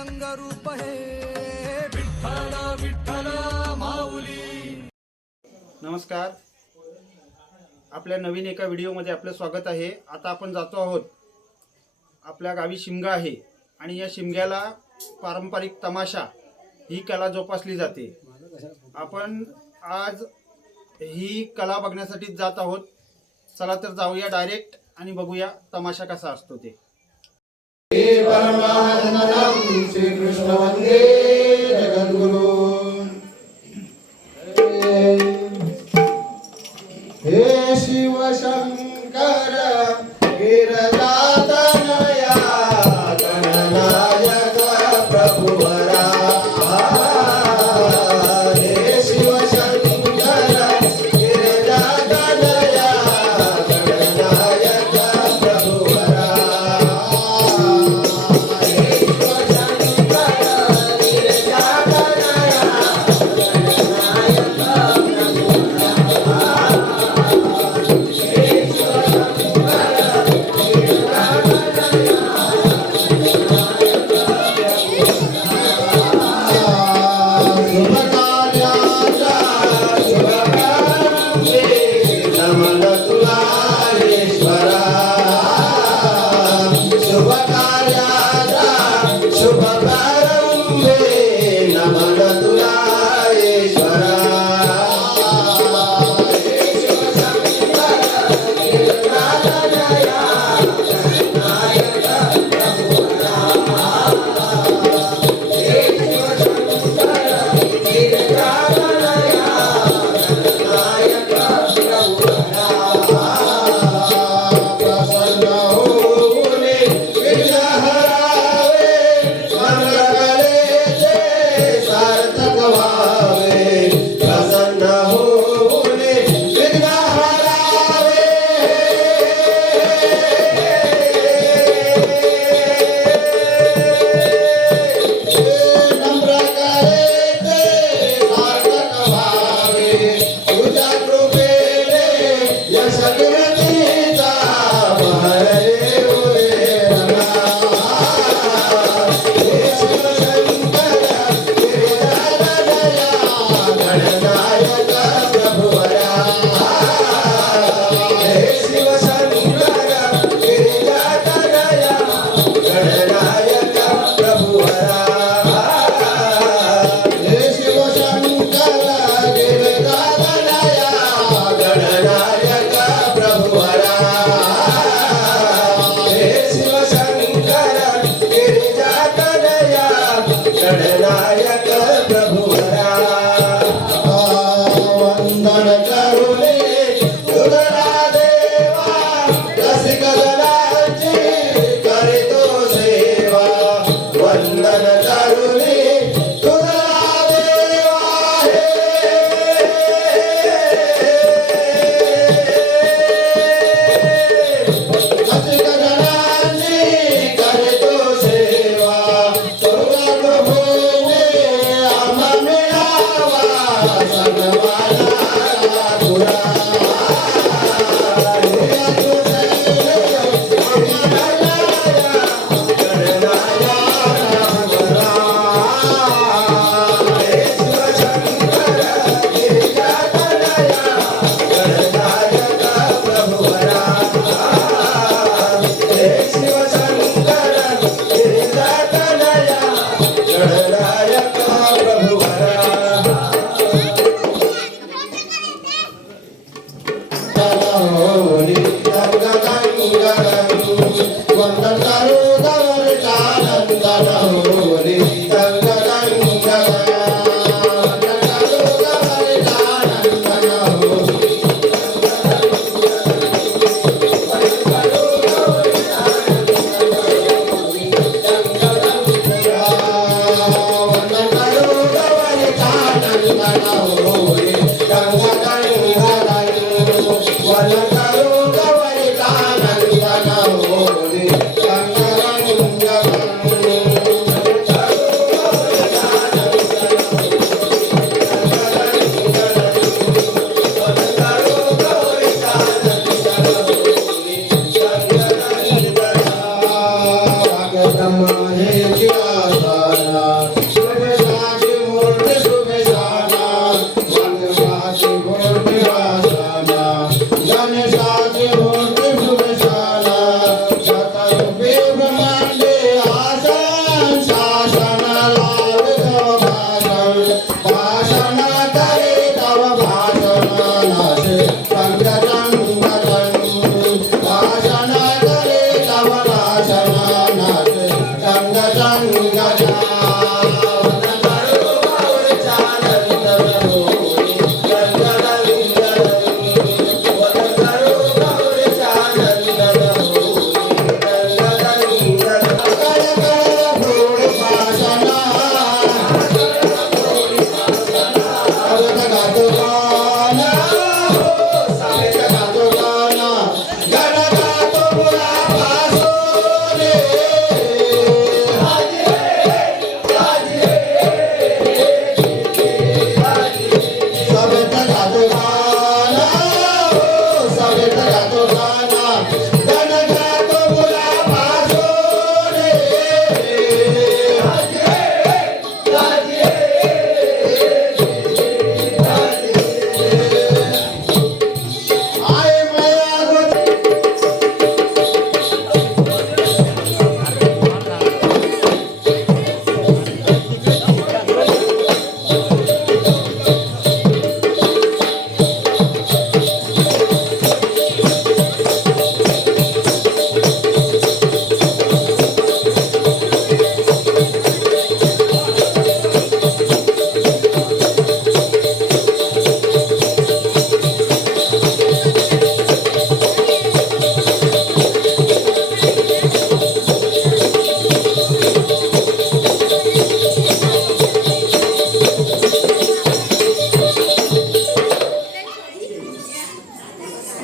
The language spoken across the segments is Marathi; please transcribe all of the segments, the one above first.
रंग रूप हे विठ्ठल विठ्ठल माऊली। नमस्कार, आपल्या नवीन एका व्हिडिओमध्ये आपलं स्वागत आहे। आता आपण जातो आहोत, आपल्या गावी शिमगा आहे आणि या शिमग्याला पारंपरिक तमाशा ही कला जोपासली जाते। आपण आज ही कला बघण्यासाठी जात आहोत। चला तर जाऊया डायरेक्ट आणि बघूया तमाशा कसा असतो ते। श्री कृष्ण वंदे जगद्गुरु। हे शिव शंकर गिरजातनया गणनायक प्रभुवरा। हे शिव शंकर गिरजातनया गणनायक प्रभुवरा।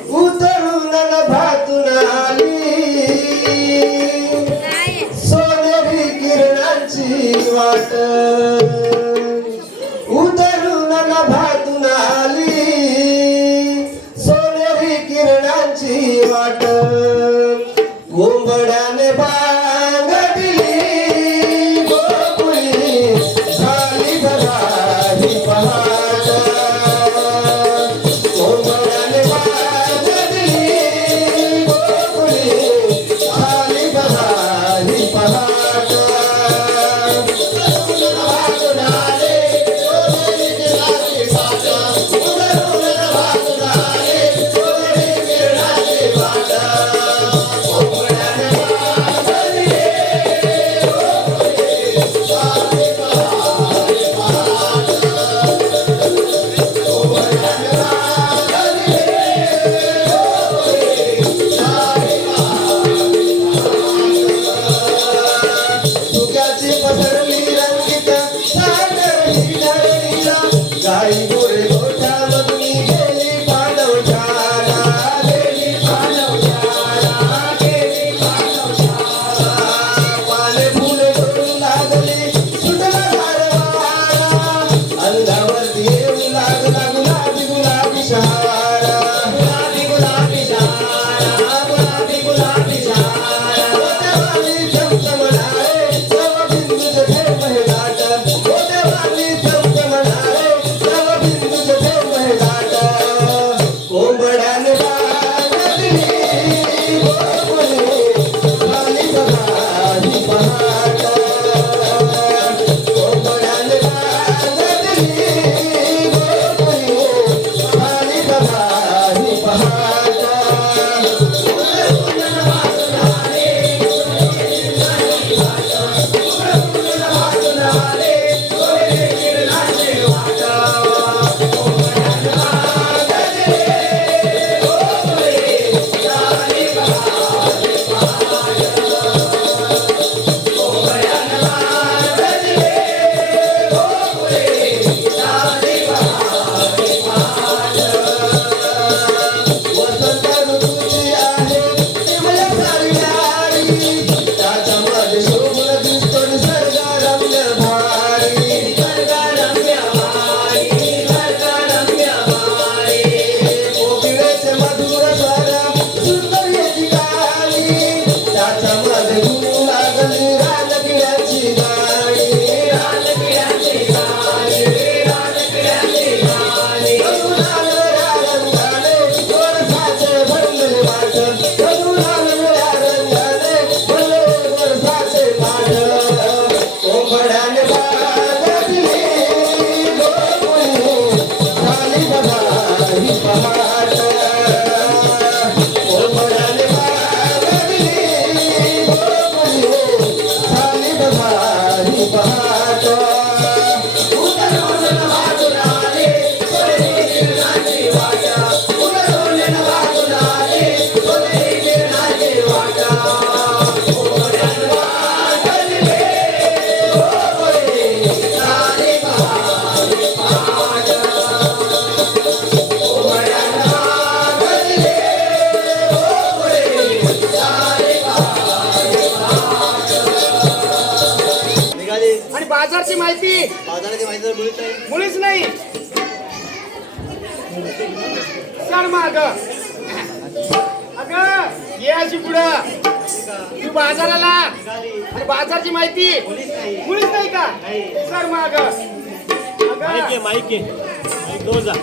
उतरून भातून आली सोनेरी किरणांची वाट उतरून भातून आली सोनेरी किरणांची वाट गोंबड्याने बांगडली गोकुळी झाली भरारी पहाट गोंबड्याने बांगडली गोकुळी झाली भरारी पहाट पहाट उतरवून वाहून आले सोनेरी किरणाची वाट उतरवून वाहून आले सोनेरी किरणाची वाट ओढ्यात वाजले ओ गोरे सारे पहाट पहाट ओढ्यात वाजले ओ गोरे सारे आणि बाजारची माहिती बाजाराची माहिती तर मुळीच नाही. मुळीच नाही. सर माग अगं ये अशी पुढं तू बाजाराला आणि बाजारची माहिती मुळीच नाही का? सर माग अगं माईक दोन जा.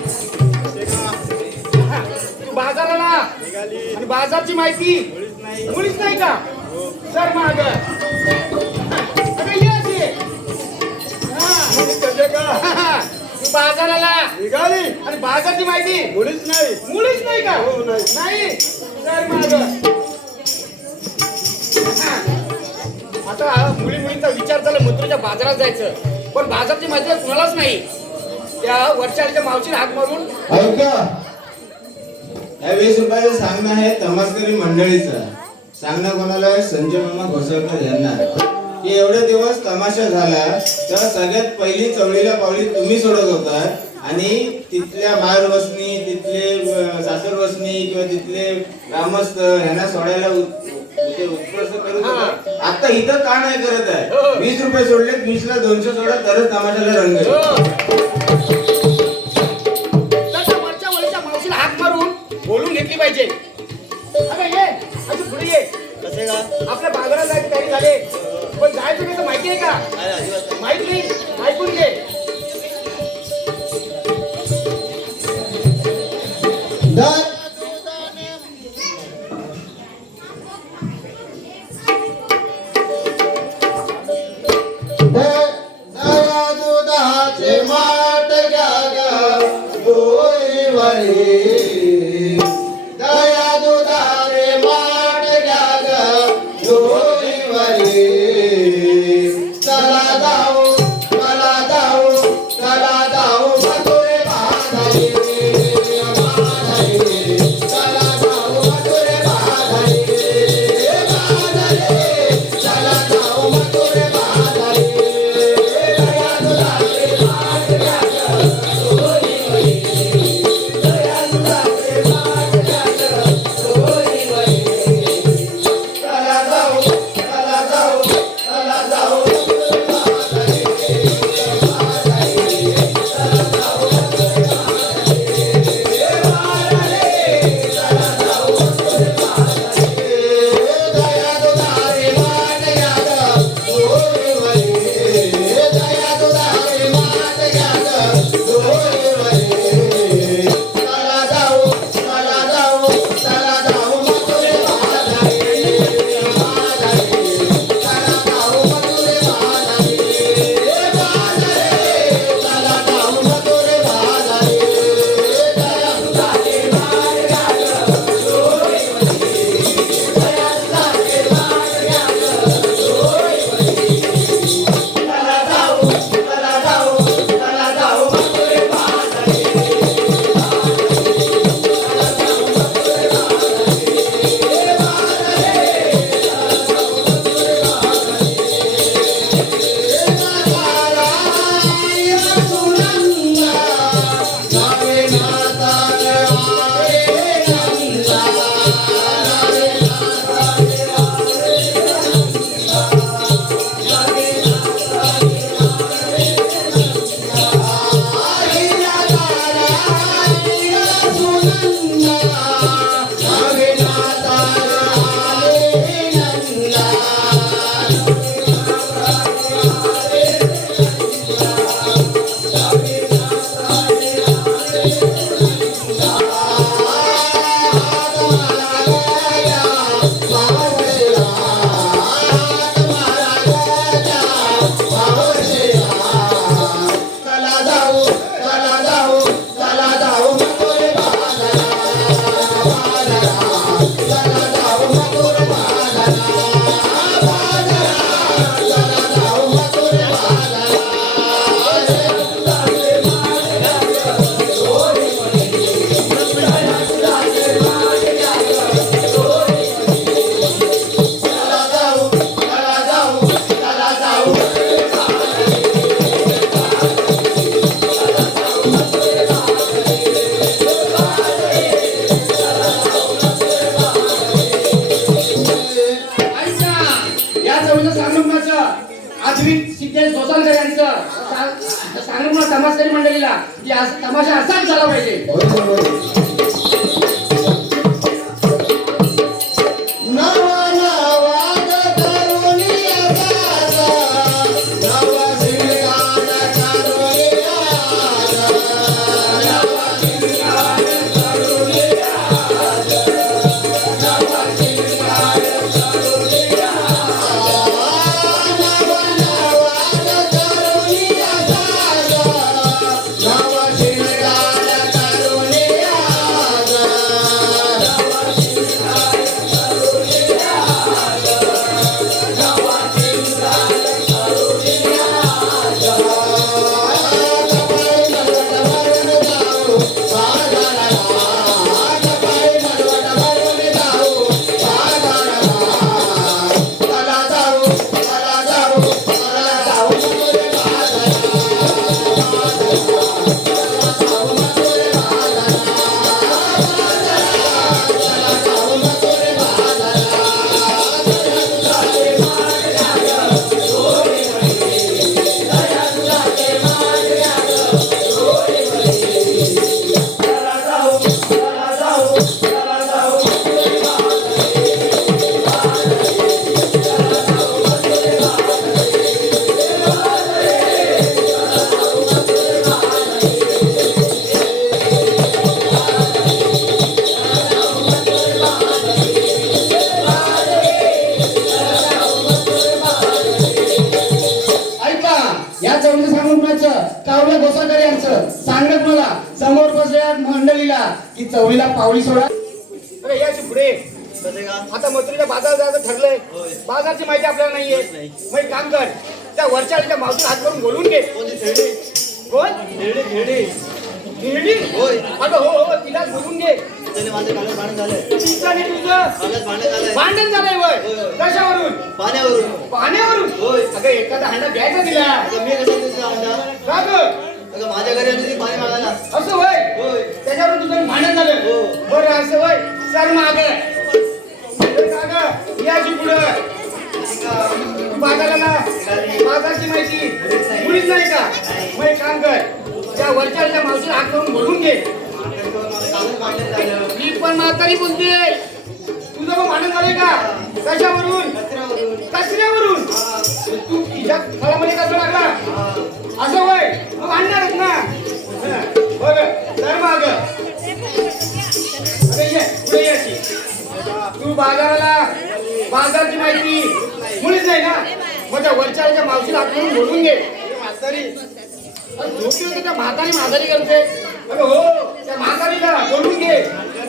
तू बाजाराला आणि बाजारची माहिती मुळीच नाही का? सर माग अगं ये अशी तू बाजाराला निघाली आणि बाजारची माहिती मुलीच नाही. मुळीच नाही का? हो, नाही. नाही तर मग आता मुली मुलींचा विचार झाला मथुरेच्या बाजारात जायचं, पण बाजारची माहिती कुणालाच नाही. त्या वर्षाच्या मावशीला हाक मारून ऐका या 20 रुपयाचं सांगणं आहे तमासकरी मंडळीचं. सांगणं कोणाला आहे? संजय मामा घोसळकर यांना की एवढे दिवस तमाशा झाला तर सगळ्यात पहिली चवळीला पावली तुम्ही सोडत होता आणि तिथल्या बाहेर वसनी तिथले सासर वसनी किंवा तिथले ग्रामस्थ ह्यांना सोडायला उत्प्रस्त करत होता. आता इथं का नाही करत आहे? 20 रुपये सोडले 20ला 200 सोडा तरच तमाशाला रंग येईल. तसं वरच्या वरच्या मावशीला हाक मारून बोलून घेतली पाहिजे. अगं ये अजून पुढे ये. कसे का? आपल्या बाजारात जायची तयारी झाले, पण जायचं कसं माहिती आहे का? अरे अजिबात माहिती नाही. ऐकून घे. दया दुधाचे माठ घ्या ग डोईवरी. दया दुधाचे माठ घ्या ग डोईवरी. चला जाऊ चला जाऊ चला जाऊ मथुरे बाधारी बाधारी. चला जाऊ मथुरे बाधारी बाधारी. चला जाऊ मथुरे बाधारी. चला जाऊ चला जाऊ चला जाऊ मथुरे बाधारी. सिद्धेश गोसाळकर यांचं सांगू मला तमासकरी मंडळीला की तमाशा असाच झाला पाहिजे. कावल्या गोसाळकर यांचं सांगत मला समोर बसल्या मंडळीला की चवळीला पावली सोडा. अरे याची पुढे कसं का आता मथुरीला बाजार जायचं ठरलंय. बाजारची माहिती आपल्याला नाहीये. मग एक काम कर, त्या वरच्या मावशी हात करून बोलून घे. कोणती थेरडी कोण? थेरडी हिरडी? होय. अगं हो तिलाच बोलून घे. त्याने माझं कालच भांडण झालंय. तिचं आणि तुझं कालच भांडण झालंय. भांडण झालंय वय. होय. कशावरून? पाण्यावरून. पाण्यावरून? होय. अगं एखादा हांडा द्यायचा तिला. आता मी कसं तुझा अंडा का गं? अगं माझ्या घरी आली ती पाणी मागायला. असं वय. होय. त्याच्यावरून तुझं भांडण झालं. हो. बरं असं वय. चल माग याची पुढं बाजारला ना बाजारची माहिती मुळीच नाही का? मग एक काम कर, त्या वरच्या मावशीला हात करून बोलून घे. कालच भांडण झालं. मी पण म्हातारी बोलते. तुझं पण भांडण झालंय का? कशावरून? कचऱ्यावरून. कचऱ्यावरून? तू तिच्या फळामध्ये कचरा लागला असं वय. मग आणणारच ना. बरं तर माग ये पुढे याची. तू बाजारची माहिती मुळीच नाही ना. मग त्या वरच्या मावशीला हात करून बोलून घे. म्हातारी झोपी होती त्या म्हातारी करते. अगं हो त्या म्हातारीला बोलून घे.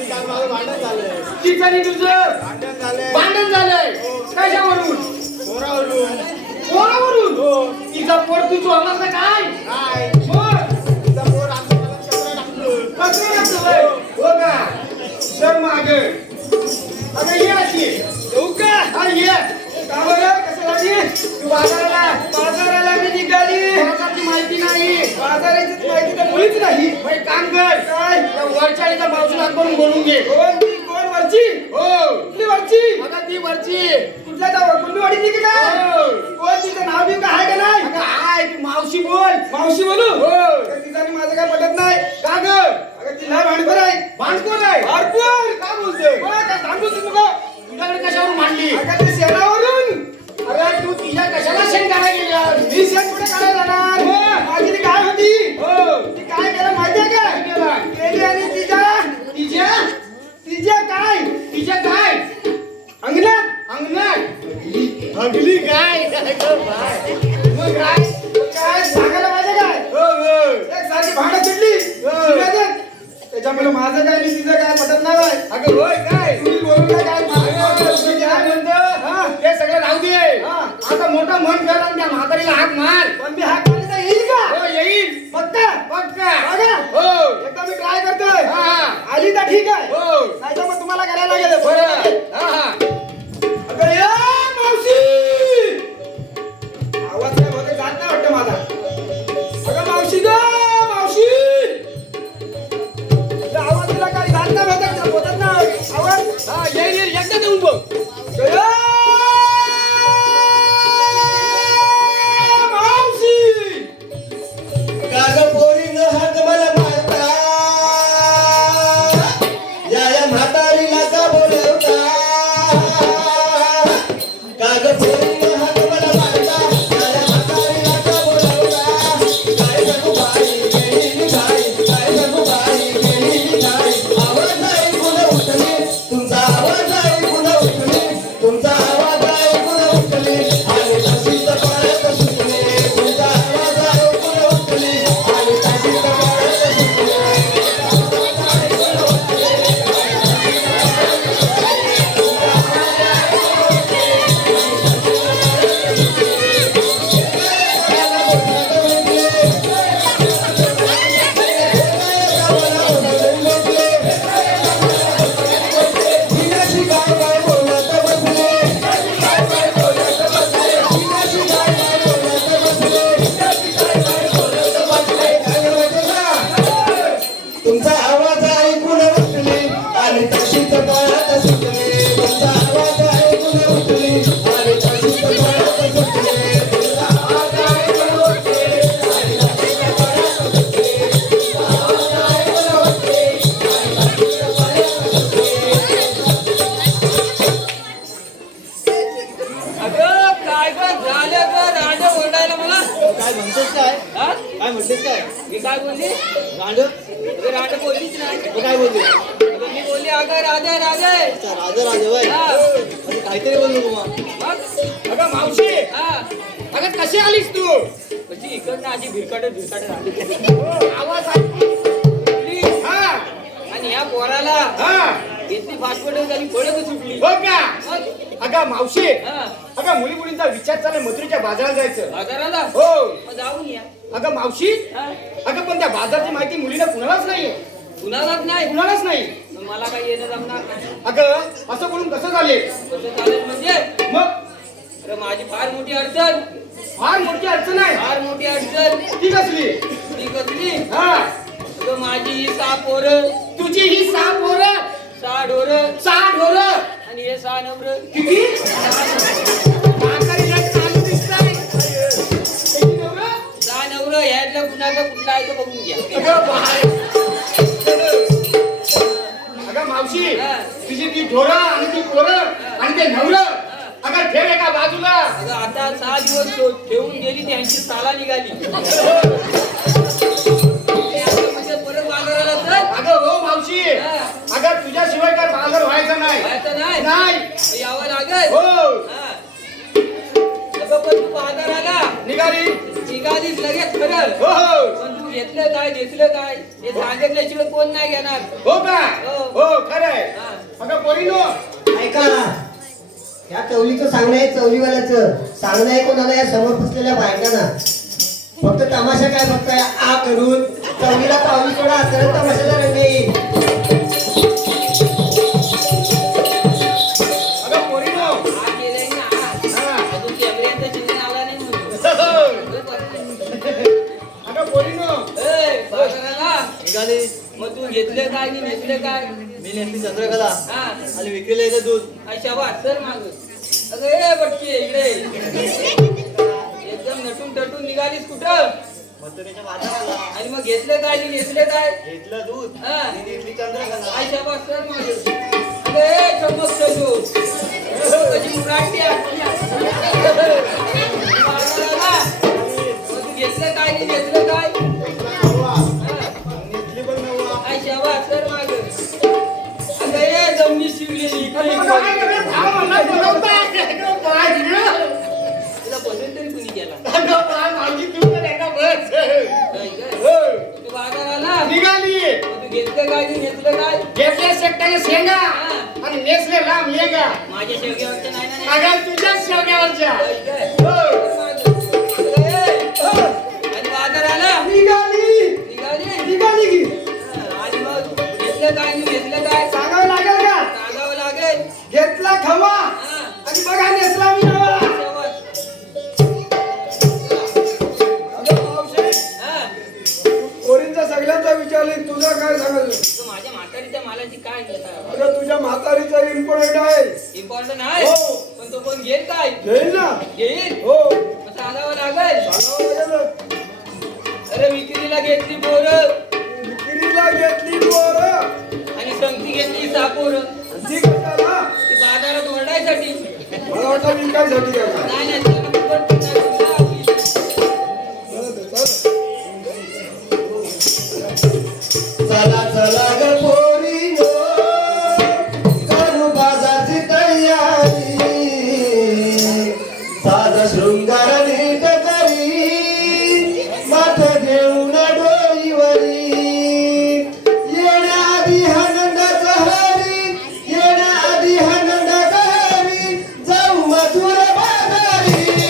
माझं भांडण झालंय. तिचं आणि तुझं भांडण झालंय. भांडण झालंय. कशावरून? पोरावरून. पोरावरून? तिचा पोर तू चोरलास का काय? काय मग तिचा पोर आमच्या घरात कचरा टाकलं. कचरा टाकतोय. हो का? सर माग अगं ये अशी येऊ का? हा ये. का बरं? कसं लागली? तू बाजाराला मी निघाली. बाजाराची माहिती नाही. बाजाराची माहिती तर मुळीच नाही. मग एक काम कर, काय त्या वरच्या मावशीला हात करून बोलून घे. कोण वरची? हो कुठली वरची? अगं ती वरची. कुठल्या कुंडवाडीची की काय? कोण? तिचं नाव बी काय का नाही? अगं हाय तू मावशी बोल. मावशी बोलू? हो. तिचं आणि माझं काय पटत नाही. का ग? अगं ती लय भांडखोर आहे. भांडखोर आहे? भांडखोर? का बोलतोय? काय सांगू तू तुला? तुझ्याकडे कशावरून मांडली? अगं ते शेणावरून. अरे तू तिच्या कशाला शेण काढायला गेल्यास? मी शेण कुठे काढायला जाणार? माझी ती काय होती? हो ती काय केलं माहितीये का? गेली आणि तिच्या काय अंगणात हगली काय? मग काय सांगायला पाहिजे काय? एक सारखी भांडण चिडली. त्याच्यामुळे माझं काय आणि तिचं काय पटत नाही बाय. अगं होय काय तुम्ही बोलून काय म्हणतो ते सगळं राहू दे. आता मोठं मन कर आणि त्या म्हातारीला हाक मार. पण मी हाक मारली तर येईल का? हो येईल. पक्का हो. एकदा मी ट्राय करतोय. आली तर ठीक आहे. हो नाही तर मग तुम्हाला करायला लागेल. बरं अगं या मावशी. आवाज काय बघा जात नाही वाटतं माझा. अगं मावशी ग मावशी. आवाज दिला काय जात नाही होतात ना आवाज. हा येईल एकदा देऊन बघ. म्हणतेस काय हा? काय म्हणतेस काय मी काय बोलली रांड अगं राधा बोललीच नाही मग काय बोलली अगं मी बोलली अगं राधे राधे अच्छा राजा राजा बाई हा. अरे काहीतरी बोललो मग मग अगं मावशी हा अगं कशी आलीस तू कशी इकडनं अशी भिरकाटत राहिली आवाज ऐकली हा आणि ह्या पोराला हा घेतली फास्टफूड झाली फळच सुटली हो का मग अगं मावशी हा अगं मुली मुलींचा विचार चाललाय मथुरेच्या बाजारात जायचं बाजाराला हो मग जाऊन या अगं मावशी हा अगं पण त्या बाजारची माहिती मुलीला कुणालाच नाहीये कुणालाच नाही कुणालाच नाही मग मला काही येणं जमणार नाही अगं असं बोलून कसं झाले कसं चालेल म्हणजे मग अरे माझी फार मोठी अडचण फार मोठी अडचण आहे फार मोठी अडचण ती कसली ती कसली हा अगं माझी ही 6 पोरं तुझी ही 6 पोरं 6 ढोरं 6 ढोरं आणि हे 6 नवरं किती म्हातारी लय चालू दिसताय किती नवरं? 6 नवरं ह्यातला कुणाचा कुठला आहे तो बघून घ्या अगं बाय अगं मावशी हा. तुझी ती ढोरं आणि ती पोरं आणि ते नवरं अगं ठेव एका बाजूला अगं आता 6 दिवस ठेवून गेली त्यांची साला निघाली म्हणजे परत बाजाराला तर अगं हो मावशी हा. अगं तुझ्याशिवाय काय बाजार व्हायचा नाही व्हायचं नाही नाही यावं लागेल हो हा. अगं पण तू बाजाराला निघाली निघालीच लगेच खरं हो हो पण तू घेतलं काय घेतलं काय हे सांगितल्याशिवाय कोण नाही घेणार हो का हो. हो खरंय हा. अगं पोरीनो ऐका ना या चवलीचं सांगणं आहे चवलीवाल्याचं सांगणं आहे कोणाला या समोर बसलेल्या बायकांना फक्त तमाशा काय बघताय आ करून चवलीला पावली सोडा तर तमाशाचा रंग येईल अगं पोरीनो हा गेलाय ना हा. हा. अजून कॅमेऱ्यांचा चिन्ह आला नाही म्हणून अगं पोरीनो ए, बाजाराला निघाली मग तू घेतलं काय आणि नेसलं काय मी नेसली चंद्रकला हा आणि विक्रीला येतं दूध अशा सर माग अगं ए बटकी इकडे एकदम नटून टटून निघालीस कुठं मथुरेच्या बाजाराला आणि मग घेतलं काय आणि नेसलं काय घेतलं दूध हा आणि नेसली चंद्रकला अशा सर माग अगं ए चमक चलो कशी मुराटी बाजाराला मग तू घेतलं काय आणि नेसलं काय हा. नेसली पण नव्हा काय शाबास सर माग अगं ए जमनी शिवलेली इकडे इकडे. तुला पसंत तरी कुणी केला काय काय? तू बाजाराला निघाली मग तू घेतलं काय आणि घेतलं काय घेतल्या शेकट्याने शेंगा आणि नेसले लांब लेंगा माझ्या शेवग्यावरच्या नाही ना नाही. अगं तुझ्याच शेवग्यावरच्या काय काय? हो. आणि बाजाराला निघाली निघाली निघाली की आणि मग घेतलं काय आणि घेतलं काय सांगावं लागेल का सांगावं लागेल घेतला खवा हा. आणि बघा नेसला मी नवा शाबास. अगं मावशी हा. पोरींचा सगळ्यांचा विचारले तुझा काय सांगल तू माझ्या म्हातारीच्या मालाची काय अगं तुझ्या म्हातारीचा इम्पॉर्टंट आहे इम्पॉर्टंट आहे हो. पण तो कोण घेईल काय घेईल ना घेईल हो मग सांगावं लागेल सांगावं लागेल अरे विक्रीला घेतली पोरं विक्रीला घेतली पोरं आणि संगती घेतली 6 पोरं ती कशाला ती बाजारात ओरडायसाठी मला वाटलं विकायसाठी काय नाही नाही त्याला फुकट नाही दिला आपली. चला चला ग पोरीनो करू बाजारची तयारी साधा शृंगार नीट करी माथ घेऊन डोईवरी येण्याआधी आनंदाचा हरी येण्याआधी आनंदाचा हरी जाऊ मधुर बाजारी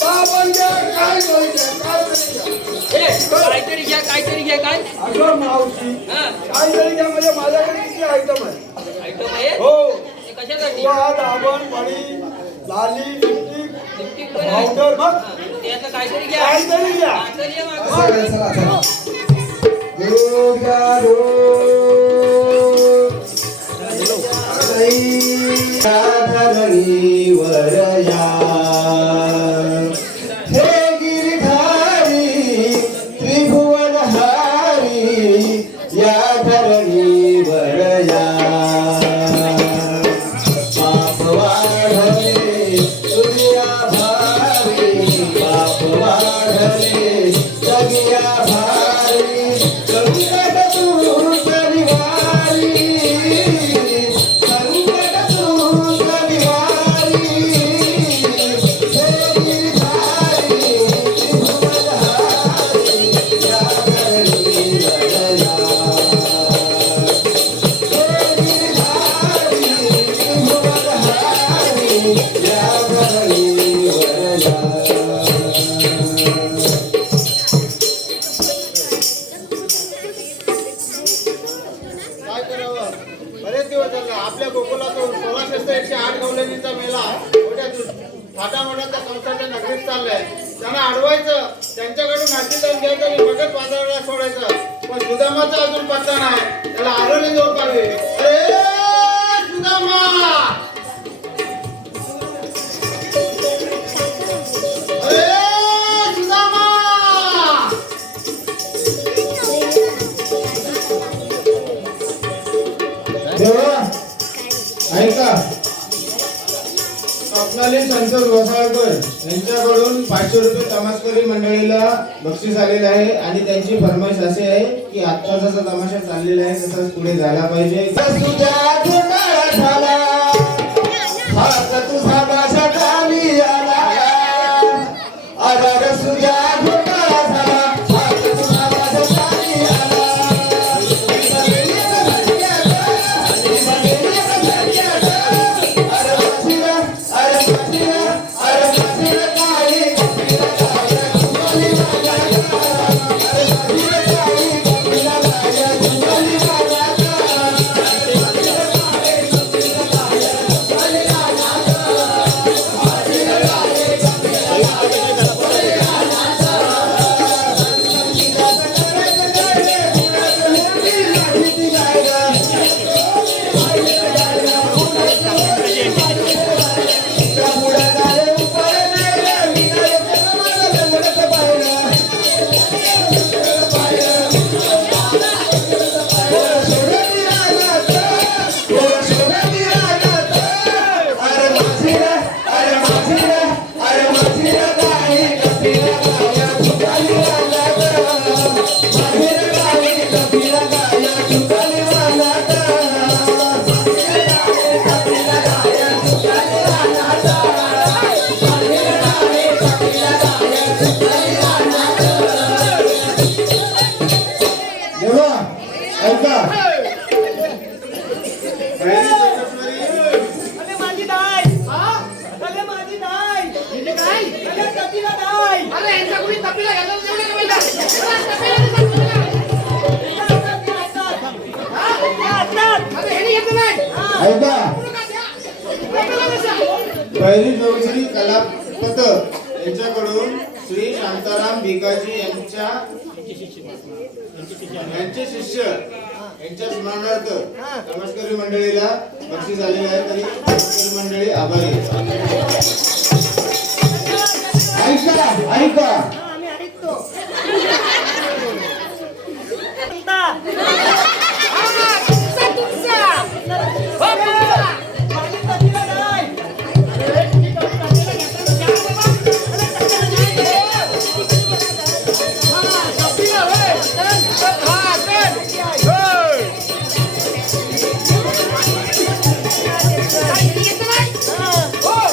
बाबन घ्या, काय बोलते, काय बोलते? काहीतरी घ्या काहीतरी घ्या काय अगं मावशी, काय जरी घ्या म्हणजे माझ्याकडे किती आयटम आहे. आयटम आहे हो, ते कशासाठी तुला दाबण, पडी, लाली, लिपस्टिक, लिपस्टिक पण आहे. पावडर, मग ते आता काहीतरी घ्या काहीतरी घ्या. काहीतरी घ्या मागं. रोज गा धरणी वरया हे गिरधारी त्रिभुवनहारी या धरणी वरया पाप वाढले दुनिया भारी पाप वाढले दुनिया भारी संकट तू शनिवारी संकट तू शनिवारी हे गिरधारी त्रिभुवनहारी या धरणी वरया काय करावं? बरेच दिवस झाले आपल्या गोकुलातून 1608 गवलनीचा मेला मोठ्या थाटामाटाचा संस्थाच्या नगरीत चाललाय. त्यांना अडवायचं, त्यांच्याकडून आशीर्वाद घ्यायचं आणि मगच बाजाराला सोडायचं. पण सुदामाचा अजून पत्ता नाही. त्याला आरोने जोड पाहिजे. अरे सुदामा, अरे सुदामा, देवा ऐका, स्वप्नाली संतोष घोसाळकर यांच्याकडून 500 रुपये तमासकरी मंडळीला बक्षीस आलेले आहे आणि त्यांची फरमाईश अशी आहे की आता जसा तमाशा चाललेला आहे तसाच पुढे झाला पाहिजे. तुझ्या धुंडाळा झाला हात तुझा माझ्या खाली आला अरे तुझ्या धुंडाळा झाला हात तुझा माझ्या खाली आला ऐका, पहिली जोगश्री कलापत यांच्याकडून श्री शांताराम भिकाजी यांचे शिष्य यांच्या स्मरणार्थ तमासकरी मंडळीला बक्षीस आलेले आहे. तरी तमासकरी मंडळी आभारी आहेत. ऐका ऐका हो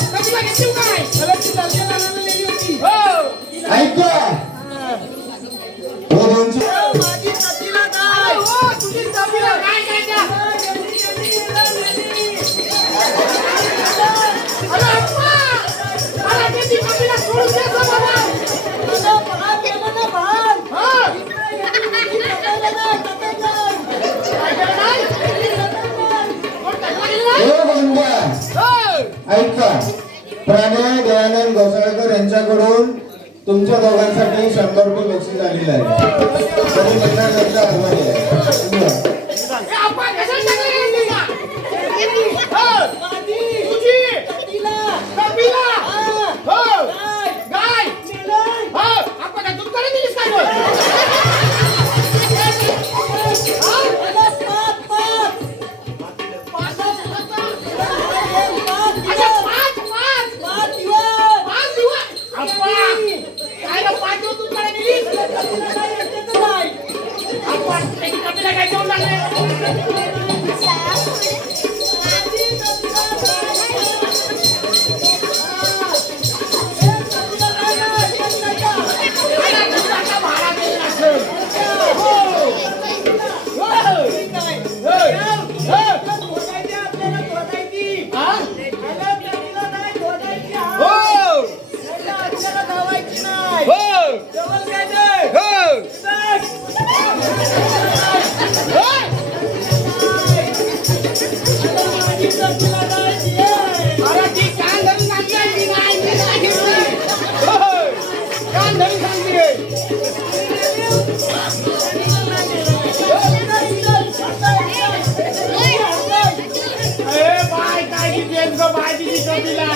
ऐका, प्रणय दयानंद घोसाळकर यांच्याकडून तुमच्या दोघांसाठी 100 रुपये बक्षीस आलेलं आहे. तरी मंडळाचा आभारी आहे. धन्यवाद. आपण कशाला टाकलं यांनी का? हो. तुझी. कपिला. हो. गाय. हो. आपण काय दूध काढून दिलीस काय गं? अच्छा, पाच दिवस. अप्पा. काय गं, 5 दिवस दूध काढून दिलीस? आपण त्याची कपिला काय घेऊन लागले? अरे ती कान धरून सांगते की नाही मी नाही घेतली. कान धरून सांगते. अरे बाय काय घेतलीस गं बाय तिची कपिला.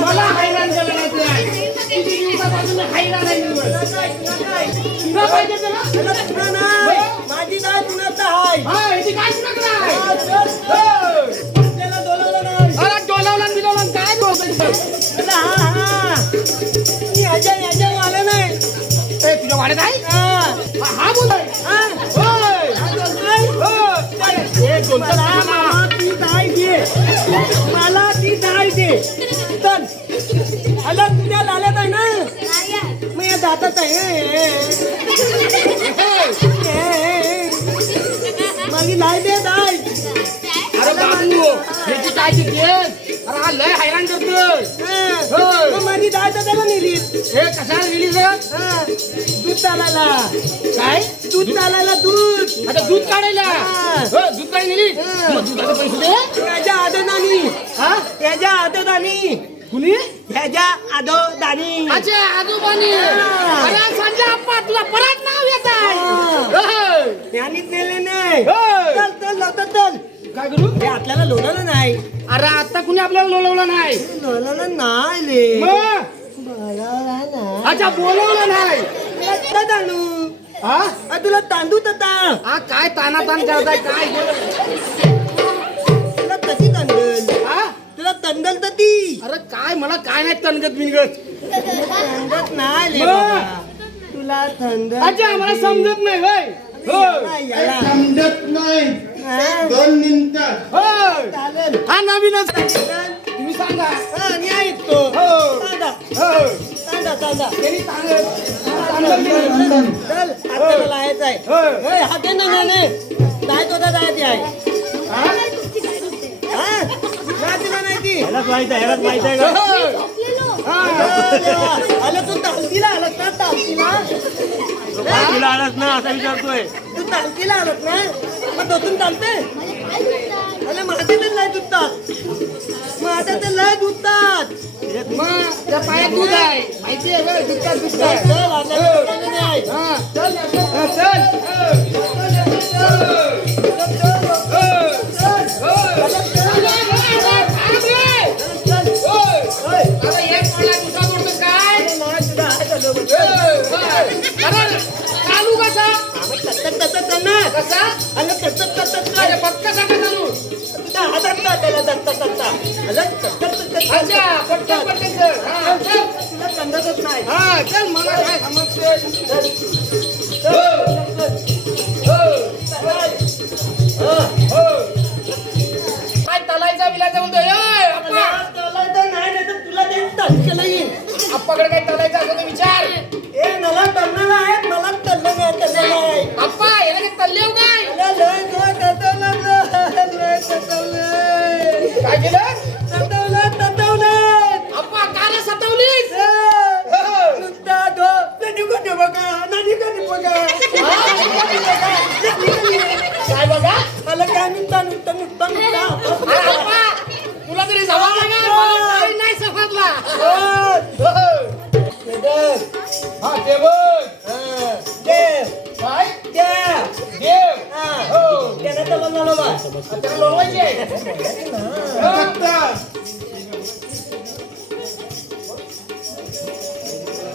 मला हैराण केलं नाही ते. किती दिवसापासून मी हैराण आहे तुला पाहिजे त्याला? माझी दाय पुण्यात आहे. हा ह्याची काय सुनाकडे आहे? त्याला बोलावलं नाही. अरे डोलावला बिलवला काय बोलतोय? मी अजय आलं नाही. ए तुझ्या वाड्यात आहे? हा बोलाय. मला ती दाय दे. मला ती दाय दे. चल आला तुझ्या लाल्यात आहे ना. मी या दातात आहे. माझी दाय दे दाय. अरे बाबू ह्याची काय किती अरे हा लय हैराण करतोय. माझी दाय तर त्याला नेली. हे कशाला रिलीज दूध चालायला. काय दूध चालायला दूध. आता दूध काढायला दूध काय नेली मग दुधाचे पैसे दे. त्याच्या आदोदानी. हा त्याच्या आदोदानी. कुणी ह्याच्या आदोदानी. अच्छा आजोबानी. अरे संजय अप्पा तुला परत नाव येत आहे. त्यांनीच नेले नाही. होय. चल चल लवकर चल. काय करू हे आपल्याला लोळवलं नाही. अरे आता कुणी आपल्याला लोळवलं नाही. लोळवलं नाही ले. मग बोलावलं नाही. अच्छा बोलवलं नाही. तुला तांदू. हा तुला तांदू तर हा काय तानातान करताय काय तुला कशी तंदल. हा तुला तंदल तर ती. अरे काय मला काय नाही तनगत बिनगत. तंदत नाही ले मग? बाबा. तुला तंदल. अच्छा आम्हाला समजत नाही होय. याला. समजत नाही. हा? 2 मिनिटात. होय. चालेल. हा नवीनच चालेल. तुम्ही सांगा. हा, मी ऐकतो. हो. सांगा. हो. सांगा सांगा. त्यांनी चल आपल्याला लायचं आहे. होय, हात दे ना नाने. दाय तो दाय ती आहे. हा? नाही तुला नाही ती. माहित आहे आलं तू तालकीला आलास ना तालकीला. तालकीला आलास ना असा विचारतोय. तू तालकीला आलास ना मग दोतून चालते. अरे माझे तर लय दुधतात. माझ्या तर लय दुधतात. मग त्या पायात दूध आहे माहिती आहे बरं दुधतात दुधतात. चल आपल्याला दुकानं नाही. हा चल हा, चल चालू कसा कसा अरे पक्का सांगा चालू. अच्छा पटकन पटकन चल. हा चल हा चल मला काय समजते. काय तलायचा विलायचा म्हणतोय आप्पाकडे काय तलायचा असं तर विचार. मला तन्नाला आहेत. मला तन्ना नाही. आप्पा याला काय तल्ले हो काय काय केलं आप्पा का रे सतवलीस. काय बघा मला काय नुकता नुकता नुकता नुकता. अरे आप्पा तुला तरी जबाब लागेल. त्याला लोळवायचे आहे.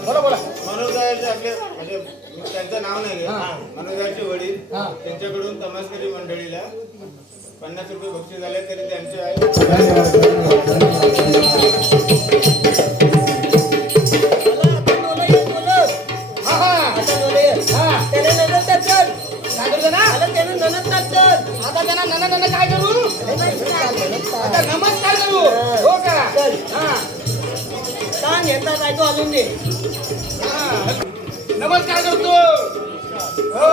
बोला बोला. मनोजदाराचे आपले म्हणजे त्यांचं नाव नाही घेत. मनोजदाराचे वडील त्यांच्याकडून तमासकरी मंडळीला 50 रुपये बक्षीस झाले तरी त्यांचे आहे. आता त्यांना नन काय करू? आता नमस्कार करू. हो का? नमस्कार करतो. हो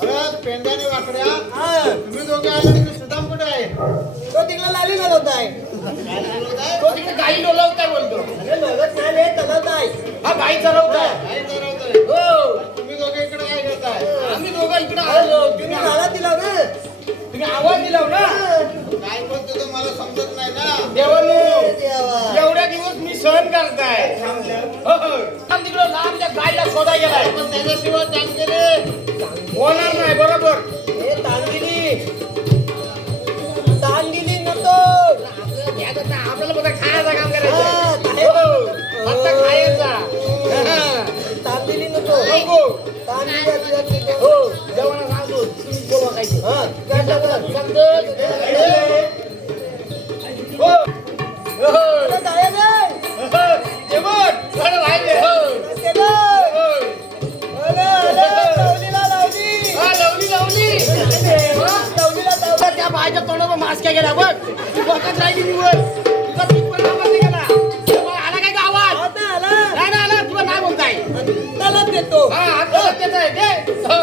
अरे पेंड्याने वाकड्या तुम्ही दोघे आले आणि सुदाम कुठे आहे? तो तिकडे लाली घालवत आहे. तो तिकडे गाई डोलवताय बोलतो. अरे बघत नाही रे, चालत आहे. हा गाई चरवताय. काय ठरवतोय? हो तुम्ही दोघे इकडे काय करताय? आम्ही दोघं इकडे आलो. तुम्ही मला दिला ना. तुम्ही आवाज दिला हो ना. काय बोलतो तो मला समजत नाही ना. देवानो देवा. एवढ्या दिवस मी सहन करताय. हो, हो. आम तिकडं लांबच्या गाईला शोधा गेलाय. पण त्याच्याशिवाय टांगेले होणार नाही बरोबर. हे तांदिली तांदिली नको. आपल्याला बघा खायचं काम हा, करायचं. हो, आता खायचा. तांदिली नको. नको. तांदिली आपल्याला नको. हो जेवणा सांगतो तुम्ही बोलवा खायचे. हा, काय सांगत? हो हो तुला जायचं नाही. जेवण खरं राहिले. हो केलं. हो. अरे, अरे, लावलीला लावली. हा, लावली लावली. लावलीला लावली. त्या बायच्या तोंडावर मास्क गेला बघ. वखत राहिली निवड. तुझा तिथपर्यंत आवाज नाही गेला. तेव्हा आला काय का आवाज? आता आला. नाही ना आला तुला नाही बोलताय. त्यालाच देतो. हा आता देत आहे दे. हो.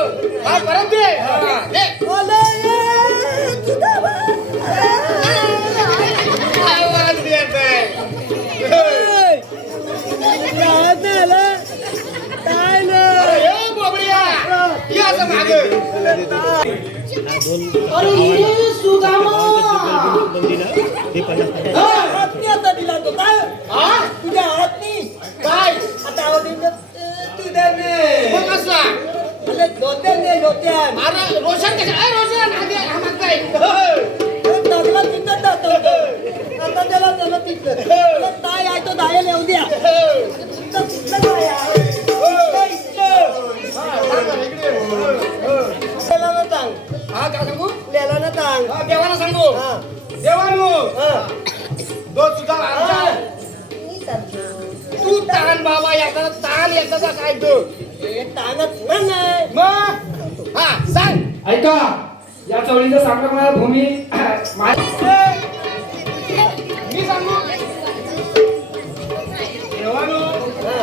हा परत दे. हा, दे. आवाज देत आहे. अरे, ए, बोबड्या. ये असं मागं. हातनी आता दिला तो काय? हा? तुझ्या हातनी काय? आता आवडीनं तुझ्याने. मग कसला? अरे धोत्याने धोत्यान. अरे रोशन कशा? ए, रोशन आधी हा मागताय. टाकला तिथं टाकतो. आता त्याला त्याला तिथं. अरे ताई आहे तो दायल येऊ द्या. तिथं तिथलं काय आहे? इथं, इथं. त्याला ना सांग. हा काय सांगू? त्याला ना सांग. हा, देवाला सांगू. हा. देवानो हा. तो सुद्धा आमचा. तू ताण बाबा याचा ताण याचा काय तो हे ताणच नाही. मग हा सांग. ऐका या चवळीचं सांगणं मला भूमी मी सांगू देवानो हा.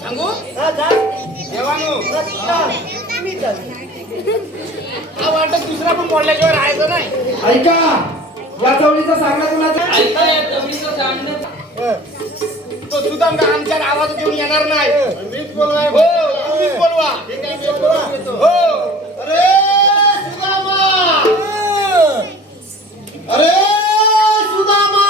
सांगू हा, जा. देवानो हा, जा. मी चाललो. हा वाटत दुसरा पण बोलल्याशिवाय राहायचं नाही. ऐका या चवळीचं सांगणं कुणाचं? हा. तो सुद्धा आमच्या आवाज घेऊन येणार नाही. मीच बोलवाय. हो तुम्हीच बोलवा. हो अरे सुदामा, अरे सुदामा,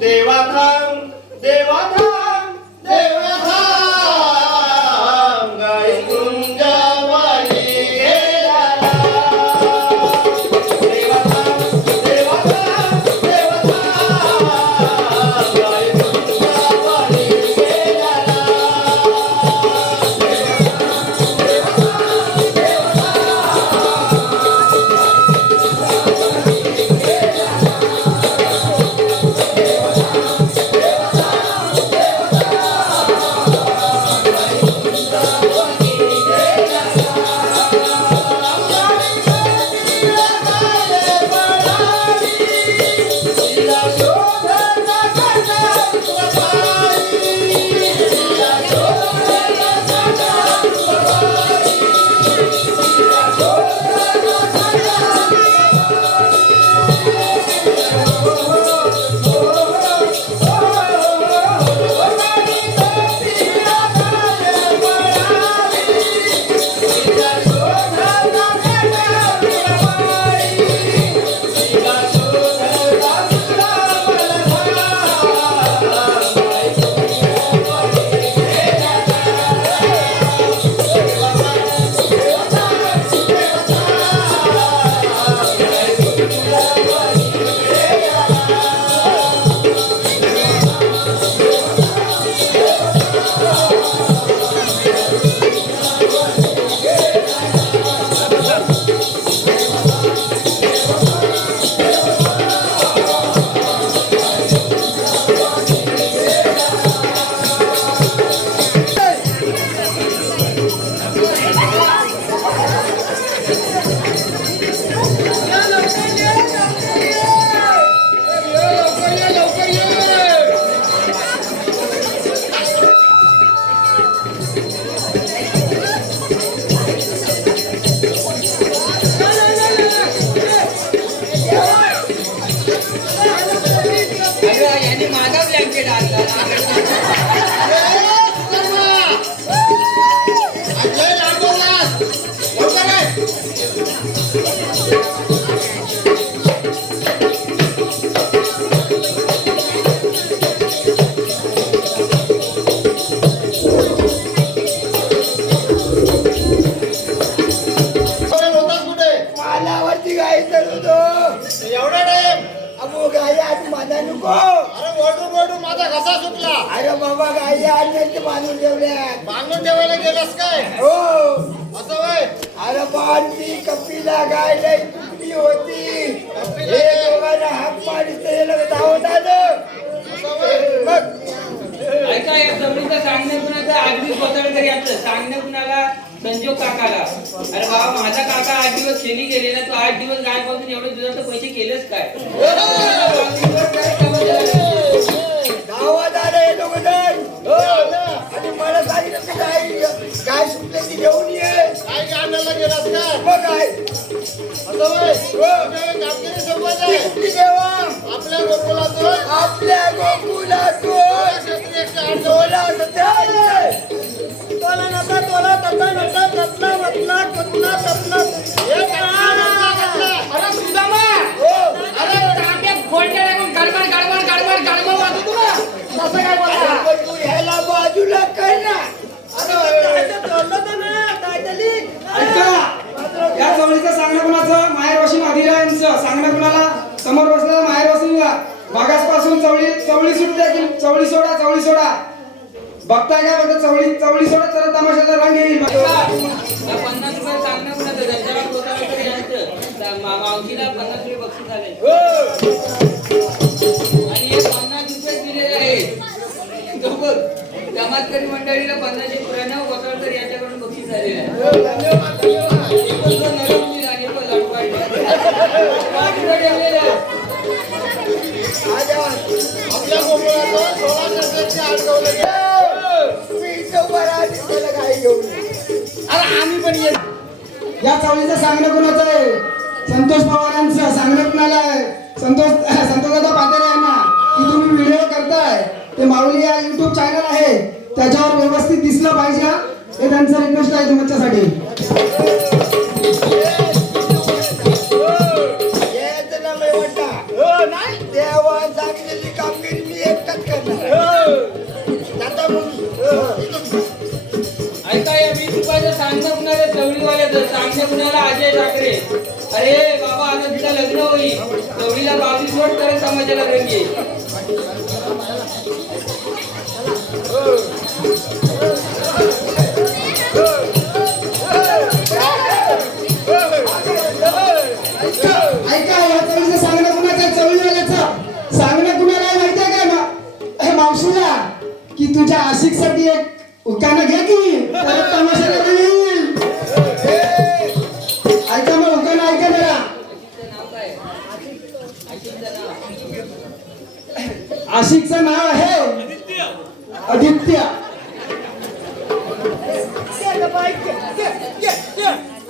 देवाधाम देवाधाम देवाधाम गाई गुंजावाली गेला. देवाधाम देवाधाम देवाधाम गाई गुंजावाली गेला. चुकला अरे बाबा गाई आणले बांधून ठेवल्या बांधून ठेवायला गेलास काय हो असं वय अरे बांधली कपिला गाय लई तुटली होती हे दोघांना हात पाडीस धावत आलं मग ऐका या चवळीचं सांगणं कुणाचं अगदी स्वतः तरी आपलं सांगणं कुणाला संजोग काकाला अरे बाबा माझा काका 8 दिवस शेली गेले ना तू 8 दिवस गाय पासून एवढे दुधाचे पैसे केलेस काय गावात आले हे दोघं जण आणि मला सांगितलं की गाय सुटले की घेऊन ये काय आणायला गेलास काय मग काय असं वय कामगिरी सोबत आहे कुठली देवा आपल्या गोकुळातून आपल्या गोकुळातून क्षेत्रीय शाळा तोला सत्याले तोला नका तोला तत्ता नका तत्ला मतला कुतला तत्ला हे काय अरे सुदामा अरे तांब्यात गोंड्या लागून गडबड गडबड गडबड गडबड वाजू तुला कसं काय बोलला पण तू ह्याला बाजूला कर ना अरे तोडलं तर ना काय झाली या चवळीचं सांगणं कुणाचं माहेरवाशी माधीरा यांचं सांगणं कुणाला समोर बसलेला माहेरवासीला मागासपासून चवळी सुटते की चवळी सोडा बघताय काय बघा चवळी सोडा तर तमाशाचा रंग येईल 50 रुपये सांगणं कुणाचं त्यांच्यावर स्वतः तरी यांचं मावशीला 50 रुपये बक्षीस झाले आणि हे 50 रुपये दिलेले आहेत दोघं जमातकरी मंडळीला 50 पुराणं वसळ तर यांच्याकडून बक्षीस झालेलं आहे आपल्या गोकुळातून 16 क्षेत्रीय अडकवलं मी इथं बरा आणि त्याला गाय घेऊन ये. अरे आम्ही पण ये या चवळीचं सांगणं कुणाचं आहे संतोष पवारांचं सांगणं कुणाला आहे संतोषदादा पातेरे यांना की तुम्ही व्हिडिओ करताय ते माऊली या युट्यूब चॅनल आहे त्याच्यावर व्यवस्थित दिसलं पाहिजे हे त्यांचं रिक्वेस्ट आहे तुमच्यासाठी याचं नाव आहे वाटा. नाही देवा सांगितलेली कामगिरी मी एकटाच करणार आता ऐका या 20 रुपयाचं सांगणं कुणाला चवळीवाल्याचं सांगणं कुणाला अजय ठाकरे अरे बाबा आता तिथं लग्न होईल चवळीला 22 वोट करत समाजाला रंग येईल ऐका या चवळीचं सांगणं कुणाचं चवळीवाल्याचं सांगणं कुणाला आहे माहिती आहे काय मावशीला की तुझ्या आशिकसाठी एक उकाना घे की परत तमाशाला येईल ऐका मग उकाना ऐका जरा आशिकचं नाव काय आशिकचं नाव आशिकचं नाव आहे आदित्य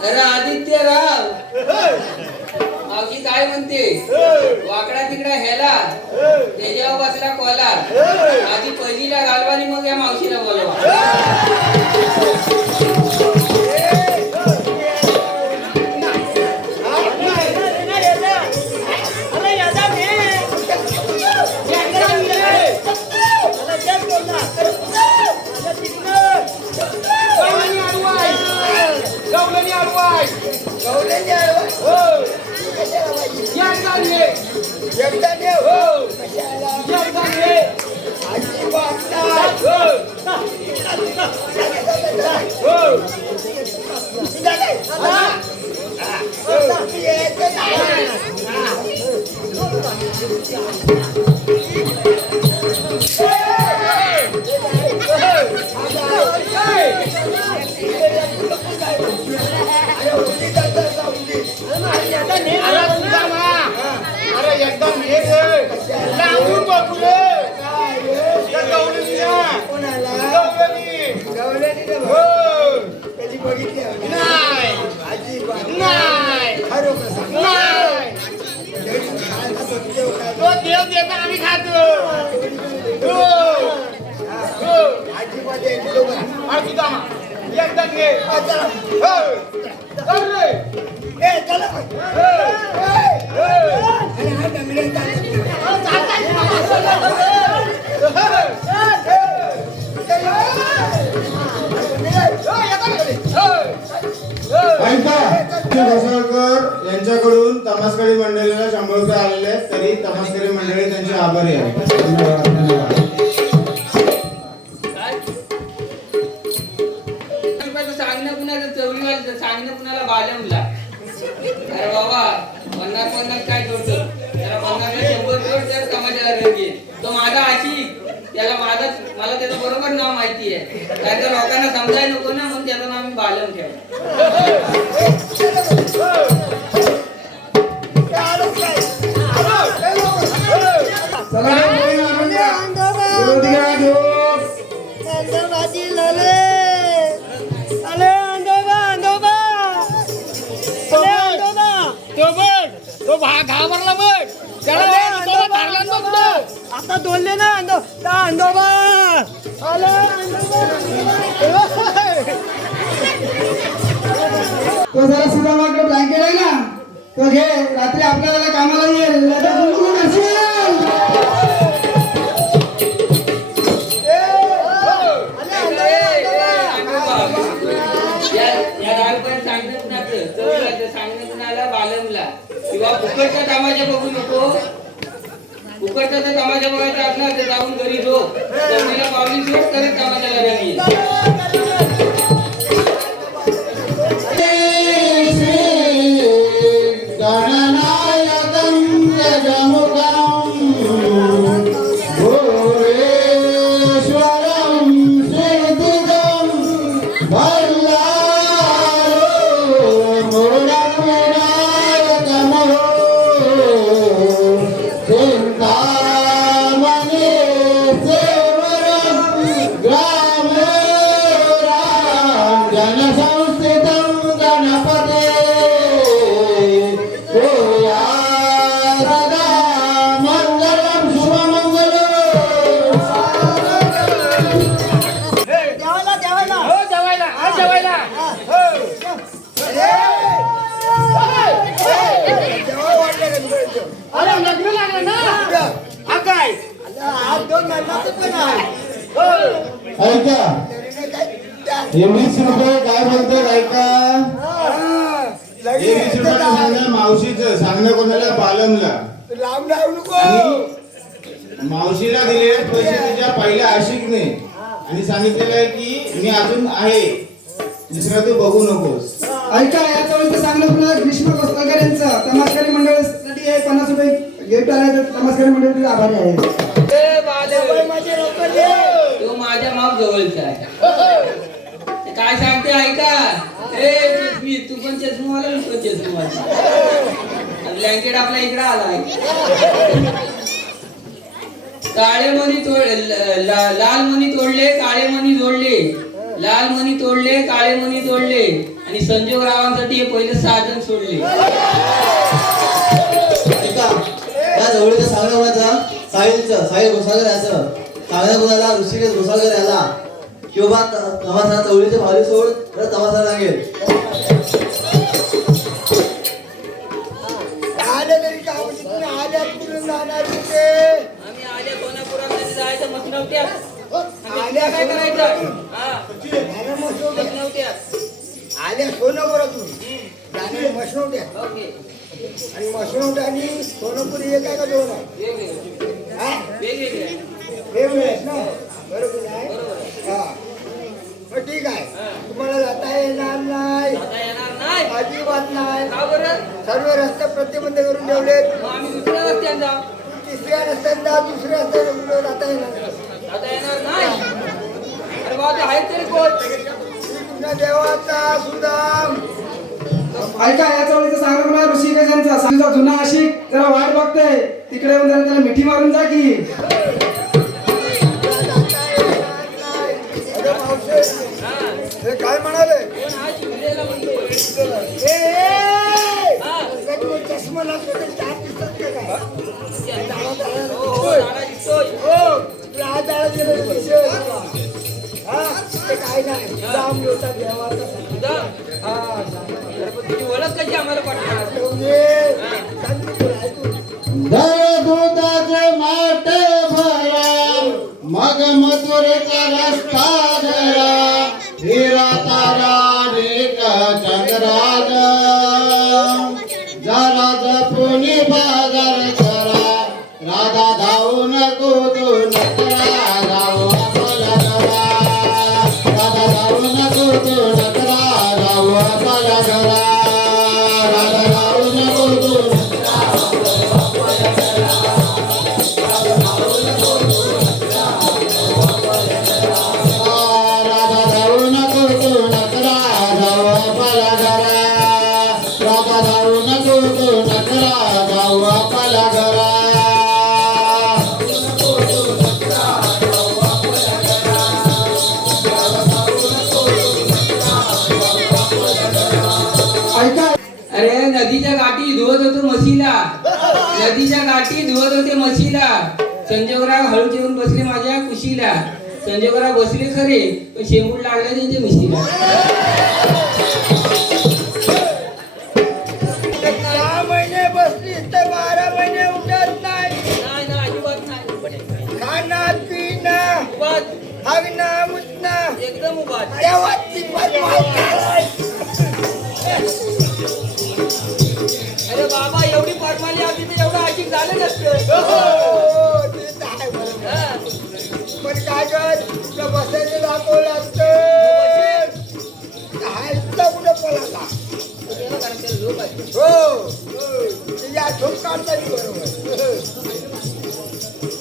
अरे आदित्य राव मावशी काय म्हणते वाकडा तिकडा ह्याला त्याच्यावर बसला कोला आधी पहिलीला घालवा आणि मग या मावशीला बोलवा गवलनी अडवाय गवलेली आहे हो. एकदा ये एकदा देव हो कशाला एकदा ये आजी वागतात हो हो यायचं नाही. अरे सुदामा अरे एकदम हे लावून बघू रे त्या गवलनीला कोणाला गवलनी गवलेली ना हो कधी बघितली आहे? नाही अजिबात नाही खरोखर सांग. नाही तो देव देता आम्ही खातो हो हो अजिबात यायची लोकं. अरे सुदामा एकदा घे चला. हो चल रे ए, चला बाई. अरे हा डंगऱ्यांचा ऐका घोसाळकर यांच्याकडून तमासकरी मंडळीला 100 रुपये आलेले आहेत. तरी तमासकरी मंडळी त्यांचे आभारी आहे. धन्यवाद धन्यवाद रुपयाचं सांगणं कुणाचं चवलीवालं सांगणं कुणाला बालमला. अरे बाबा 50 काय जोडतो, त्याला 50 100 जोड तर तमाशाला रंग येईल. तो माझा आशिक, त्याला मला त्याचं बरोबर नाव माहिती आहे. कारण त्या लोकांना समजायला नको ना, म्हणून त्याचं नाव मी बालम ठेवलं. चला रे, आणून द्या. विरोधी घ्या, घेऊ. तो घाबरला बघ, त्याला धरला बघ. आता दोनले ना अंदोबा तो जरा सुदामाकडे ब्लँकेट आहे ना, तो घे. रात्री आपल्याला कामाला येईल. नाहीतर गुंगुन असेल. सांगणं कुणाला बालमला किंवा फुकटचा तमाशा बघू नको. फुकटचा जर तमाशा बघायचा असला तर जाऊन घरी झोप. जमिनीला पावली सोड तरच तमाशाला रंग येईल. अरे लग्न लागलं ना. हा काय ऐका 20 रुपये काय बोलतात ऐका. 20 रुपये सांगा मावशीचं, सांगणं कोणाला बालमला. लांब लावू नको. आणि मावशीला दिलेले पैसे तिच्या पहिल्या आशिकने आणि सांगितलेलं आहे की मी अजून आहे, दुसरा तू बघू नकोस. ऐका, या चवळीचं सांगणं पुन्हा ग्रीष्म कोसलकर यांचं तमाशकारी मंडळासाठी आहे. 50 रुपये गिफ्ट आले तर तमाशकारी मंडळ तुझे आभारी आहे. तो माझ्या माप जवळचा आहे. ते काय सांगते ऐका. मी तू पण चष्मावाला, मी पण चष्मावाला. ब्लँकेट आपला इकडे आलाय. काळे मणी लाल मणी तोडले, काळे मणी जोडले. लाल मणी तोडले, काळे मणी जोडले आणि संजोग रावांसाठी हे पहिले 6 जण सोडले. ऐका, या जवळच्या सांगणं कोणाचा साहिल घोसाळकर याचं सांगणं कोणाला ऋषिकेश घोसाळकर याला किंवा तमाशा चवळीचे भावली सोड तर तमाशा लागेल. आले तरी काय होती, तुम्ही आल्या कुठून जाणार होते? आम्ही आल्या कोल्हापुरामध्ये जायचं मसनवट्यात. आल्या काय करायचं? हा, अरे मसनवट्या. मसनवट्यात. आल्या सोनपुरातून जाणे मसनवट्या. ओके. आणि मसनवट्या आणि सोनपुर एक आहे का दोन आहे? वेगवेगळे. हा? वेगवेगळे. वेगळे आहेत ना? बरोबर आहे. बरोबर. हा मग ठीक आहे. तुम्हाला जाता येणार नाही, आता येणार नाही. अजिबात नाही. का बरं? सर्व रस्ते प्रतिबंध करून ठेवलेत. मग आम्ही दुसऱ्या रस्त्याने जाऊ. तिसऱ्या रस्त्यात जा, दुसऱ्या रस्त्यात जाता येणार नाही. आता येणार नाही. अरे बाबा ते आहेत तरी कोण? श्रीकृष्ण देवाचा सुदाम. ऐका, या चवळीचं सांगणं कोणाला ऋषिकेश यांचं सांगचा जुना आशिक जरा वाट बघतोय. तिकडे येऊन जरा त्याला मिठी मारून जा की. अरे मावशे, हे काय म्हणाले? कोण हा शिवलेला म्हणतो? चष्मा लागतो तर चार दिसतात का काय? हो, दादा दिसतोय. हा जाळा दिलेलं दिसेल. हा ते काय नाही, जाम होता देवाचा. तुझा? हा अरे पण तुझी ओळख कशी आम्हाला पटणार? दुधाचे माटे भरा, मग मथुरेचा रस्ता धरा. हिरा तारा रेख चंद्राज, जरा जपुनी बाजार करा. राधा धावू नको तू नकरा, धावू आपला घरा. राधा धावू नको तू नकरा. जाऊ आपला घरा राधा जाऊ नको तू राधा जाऊ नको तू नकरा जाऊ आपला घरा राधा जाऊ नको तू नकरा जाऊ आपला घरा ऐका अरे नदीच्या गाठी धुवत होतो म्हशीला नदीच्या गाठी धुवत होते म्हशीला संजोगराव हळू येऊन बसले माझ्या कुशीला संजोगराव बसले खरे पण शेंबूड लागले त्यांच्या म्हशीला 6 महिने बसली तर 12 महिने उठत नाही अजिबात नाही खाना पिना हागना मुतना एकदम उभा देवाची अरे बाबा एवढी फरमाली आली तर एवढं आशिक झालं नसतं पण काय कर तुला बसायचं दाखवलं असतं हायचा कुठं पळाला हो या झोप काढता बरोबर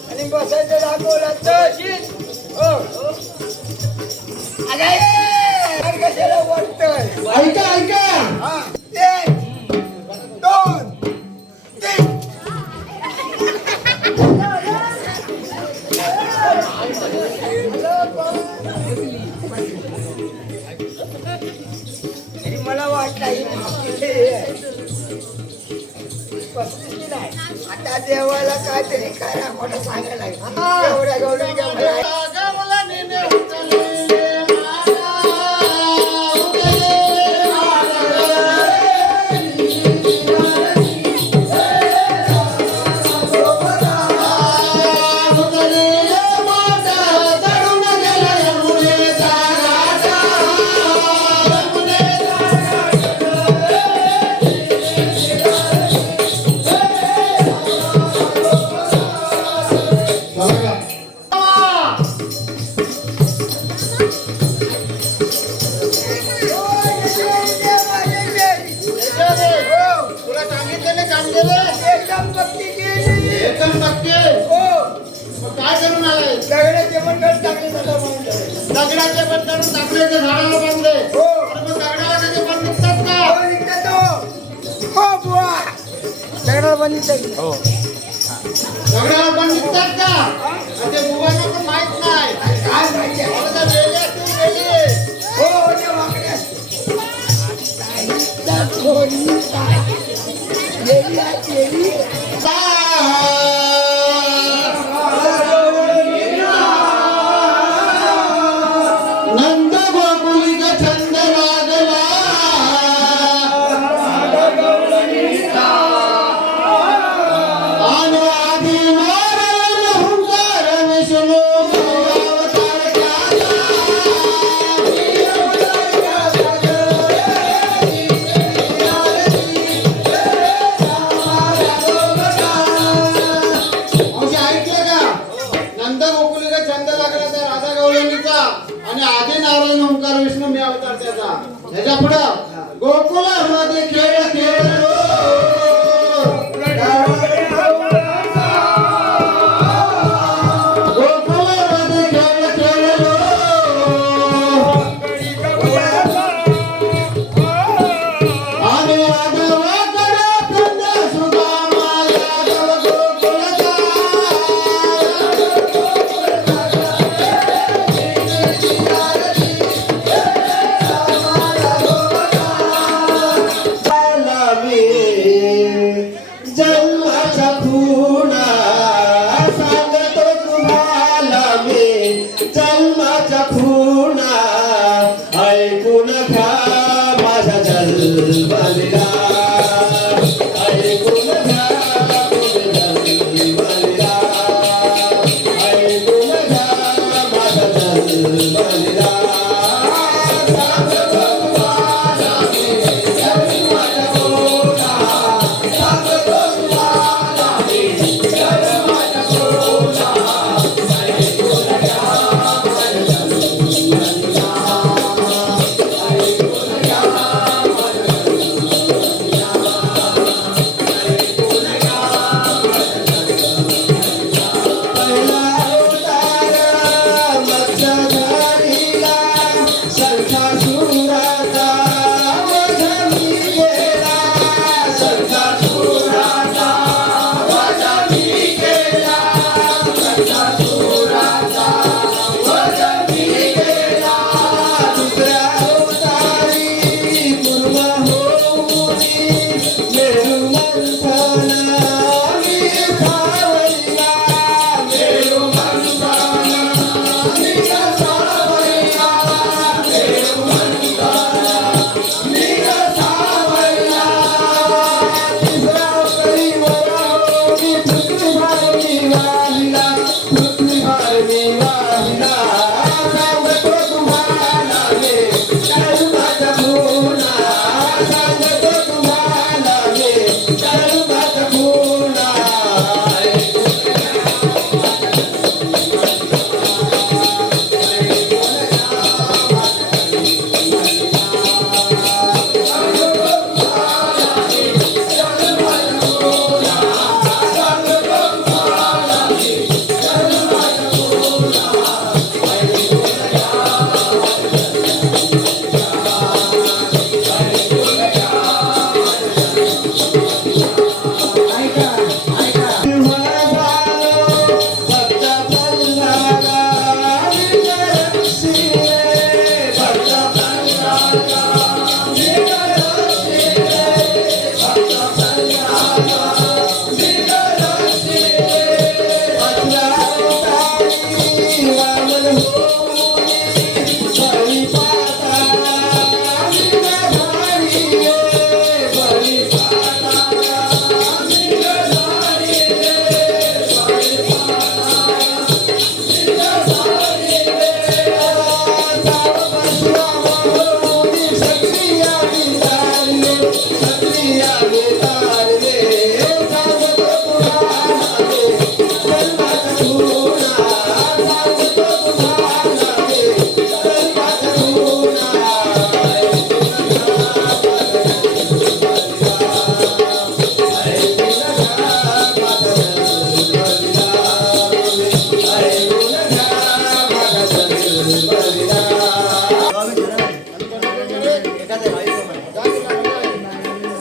आणि बसायचं दाखवलं असतं हो अरे कशाला वाटतंय ऐका ऐका हा 1 2 3 तरी मला वाटलं ही पस्तीस नाही आता देवाला काहीतरी करा मला सांगायला लागेल. एवढ्या गौरी तुला सांगितलेले काम केले एकदम पक्की केली एकदम पक्के हो मग काय करून आलाय दगडाचे पण कर टाकले जातात म्हणून. दगडाचे पण करून टाकलेचे झाडाला बांधले हो अरे मग दगडाला त्याचे पण निघतात का हो निघतात हो बुवा दगडाला पण निघतात हो दगडाला पण निघतात का आणि ते बुवांना पण माहित नाही काय माहिती आहे आता त्या वेली असतील वेली. हो त्या वाकड्या साहित्यात कोणी काय गेली आहे गेली नंद गोकुलिक छंद लागला आणि आधी नारायण हुंकार विष्णू अवतार केला. आमचे ऐकलं का नंद गोकुलिका छंद लागला त्या राधा गवळणीचा आणि आधी नारायण ओंकार विष्णू मी अवतार त्याचा ह्याच्या पुढं गोकुलामध्ये खेळ खेळलो गोकुलामध्ये खेळ खेळलो आणि यादवाकडे पिंड सुदामा यादव गोकुळचा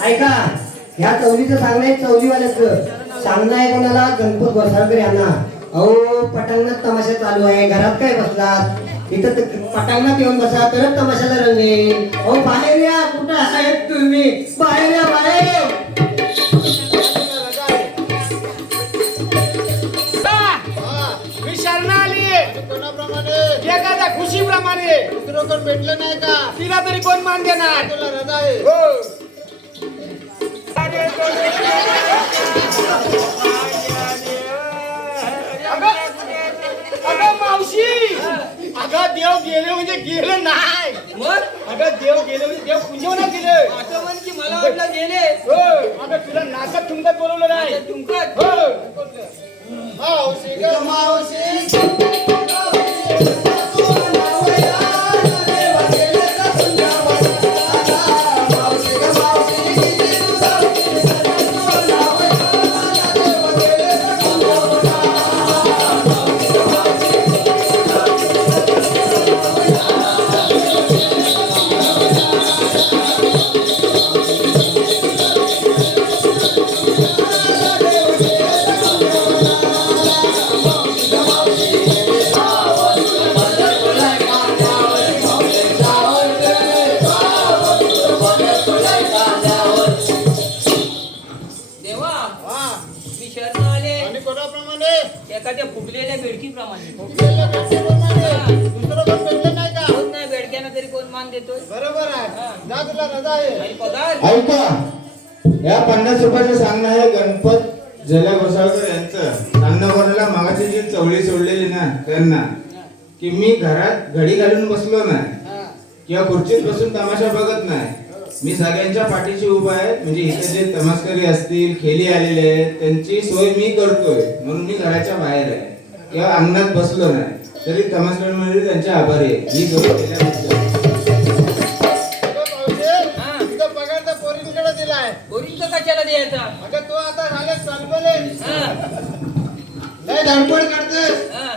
ऐका, ह्या चौलीचं सांगणं आहे चौलीवाल्याचं. सांगणं आहे कोणाला? गणपत गोसाळकर यांना. अहो पटांगणात तमाशा चालू आहे, घरात काय बसलात? इथं पटांगणात येऊन बसा तरच तमाशाला रंगेल. अहो बाहेर या, कुठं आहेत तुम्ही? बाहेर या, बाहेर. मी शरणाली एखाद्या खुशीप्रमाणे. दुसरं कोण भेटलं नाही का? तिला तरी कोण मान देणार? तुला रजा आहे. अगं मावशी, अगं देव गेले म्हणजे गेले नाही. मग अगं देव गेले म्हणजे देव पुंजवना गेले. असं म्हण की मला वाटलं गेले. हो, अगं तुला नाचत तुमकत बोलवलं नाही. आता तुमकत हो. मावशी ग मावशी. देवा हा. मी शरण आले आणि कोणाप्रमाणे? एखाद्या फुगलेल्या बेडकीप्रमाणे. फुगलेल्या बेडकीप्रमाणे. दुसरं कोण भेटलं नाही का? कोण नाही बेडक्यानं तरी कोण मान देतोय? बरोबर आहे. जा तुला रजा आहे. आणि पगार ऐका, या 50 रुपयाचं सांगणं आहे गणपत जल्या गोसाळकर यांचं. सांगणं कोणाला? मागाची जी चवळी सोडलेली ना त्यांना, की मी घरात घडी घालून बसलो नाही किंवा खुर्चीत बसून तमाशा बघत नाही. मी सगळ्यांच्या पाठीशी उभा आहे. म्हणजे इथे जे तमासकरी असतील, खेळी आलेले आहेत, त्यांची सोय मी करतोय. म्हणून मी घराच्या बाहेर आहे किंवा अंगणात बसलो नाही तरी तमासकरी मंडळी त्यांचे आभारी आहे. ही सोय केल्याबद्दल. हा. तुझा पगार तर पोरींकडे दिलाय. पोरींचं कशाला द्यायचा? अगं तू आता झाले चलबले. हा. लय धडपड करतोस. हा.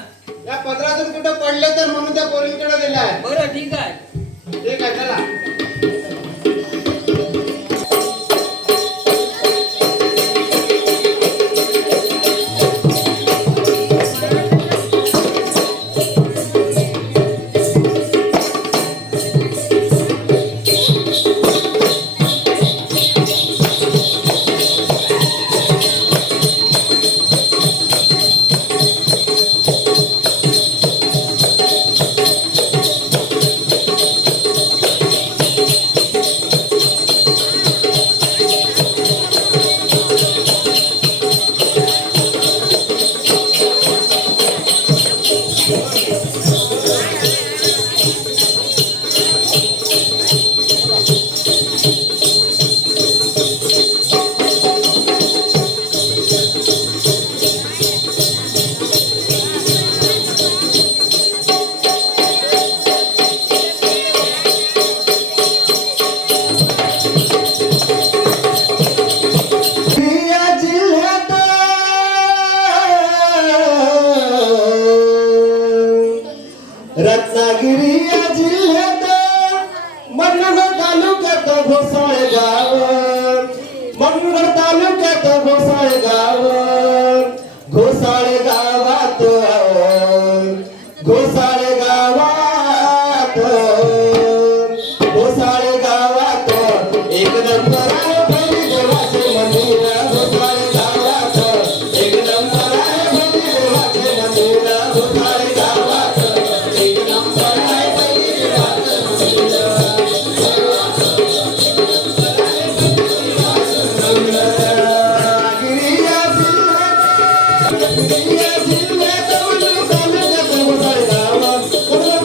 या पदरातून कुठं पडले तर म्हणून त्या पोरींकडे दिलाय. बरं ठीक आहे. ठीक आहे चला. रत्नागिरी या जिल्ह्यात मंगळ तालुक्यात घोसाळ गाव, मंगळ तालुक्यात घोसाळ गाव, घोसाळ गावात, घोसाळ गावात, घोसाळ गावात एक नंबर आहे भैरी देवाचे मंदिर. घोसाळ गावात एक नंबर आहे भैरी देवाचे मंदिर. घोसाळ गावात एक नंबर आहे भैरी देवाचे मंदिर. गिरिया जिल्ह्यात, गिरिया जिल्ह्यात तालुक्यात घोसाळ गावात,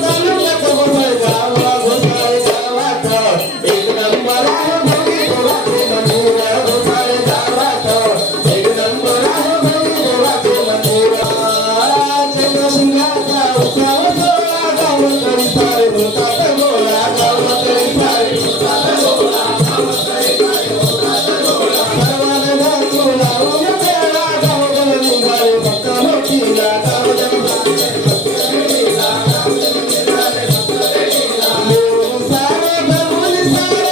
तालुक्यात घोसाळ गावात, घोसाळ गावात एक नंबर आहे भैरी देवाचे मंदिर. घोसाळ गावात एक नंबर आहे भैरी देवाचे मंदिर. चंद्रशिंगाचा उत्सव सोहळा गावकरी सारे होतात गोळा, गावकरी सारे होतात गोळा, गावकरी सारे होतात गोळा. सर्वांना बोलावून मेळा गावकरी सारे भक्त मोठीला, गावकरी सारे भक्त मोठीला, गावकरी सारे भक्त मोठीला. मिळून सारे, मिळून सारे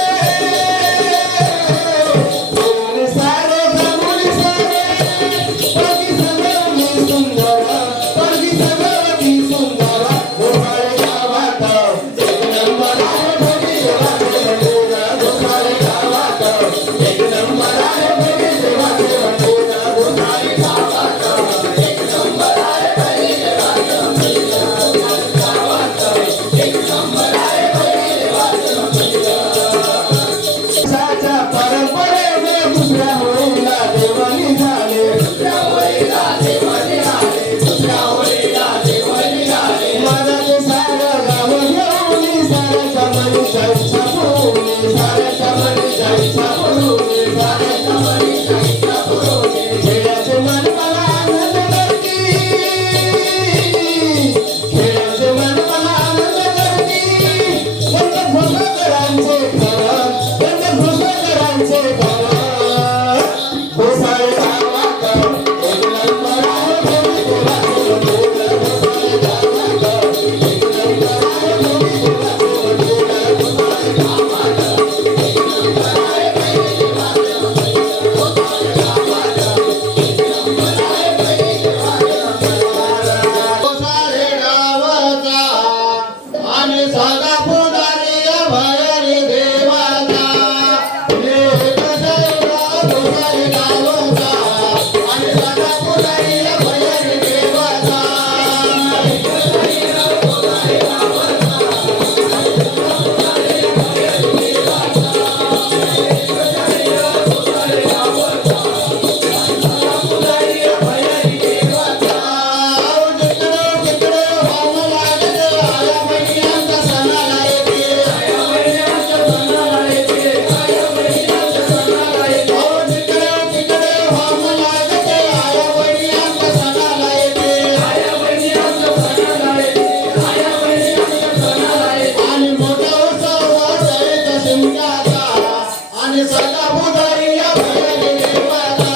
आणि सदा पुजारी या भैयारी देवाचा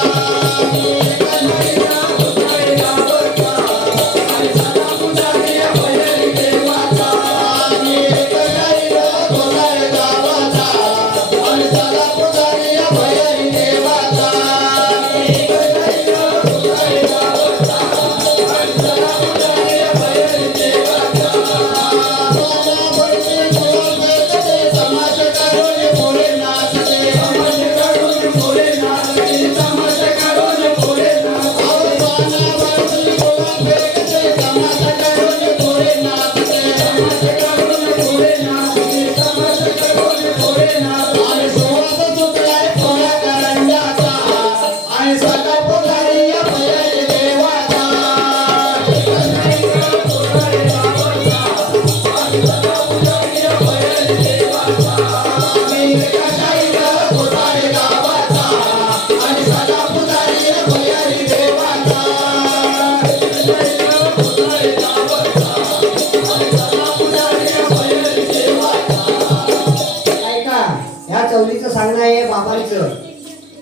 चौलीचं सांगणं आहे बाबांचं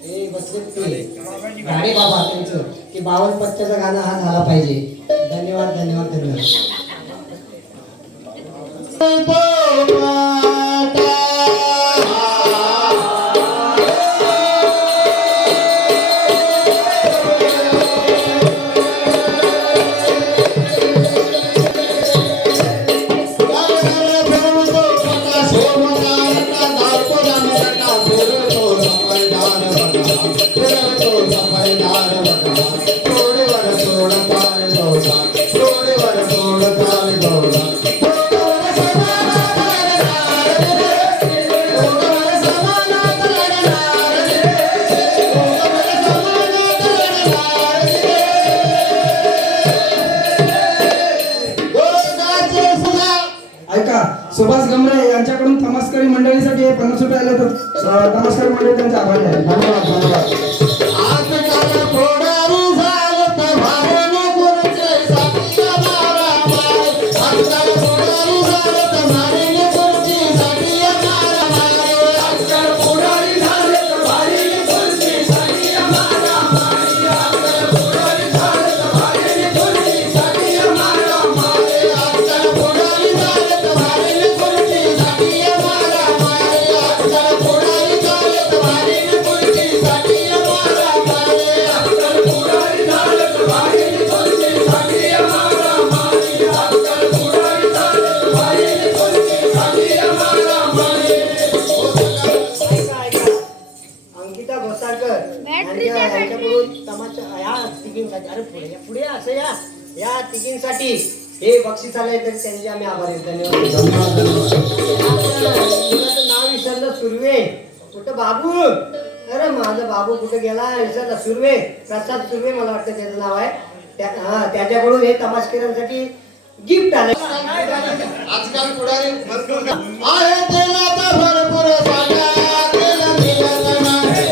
ते बसले ते गाणे बाबा त्यांचं की 52 पत्त्याचं गाणं हा झाला पाहिजे. धन्यवाद धन्यवाद धन्यवाद. सुभाष गमरे यांच्याकडून तमासकरी मंडळीसाठी 50 रुपये आले तर तमासकरी मंडळी त्यांचा आभार आहे. धन्यवाद धन्यवाद. या तिघींसाठी हे बक्षीस आलंय तर त्यांचे आम्ही आभारी आहेत. धन्यवाद. मुलाचं नाव विसरलं सुर्वे. कुठं बाबू? अरे माझा बाबू कुठं गेला विसरला. सुर्वे प्रसाद सुर्वे मला वाटतं त्याचं नाव आहे. त्याच्याकडून हे तमाशकरांसाठी गिफ्ट आलं. आजकाल पुढारी आहे तेलाचा भरपूर साठा तेला मिळत नाही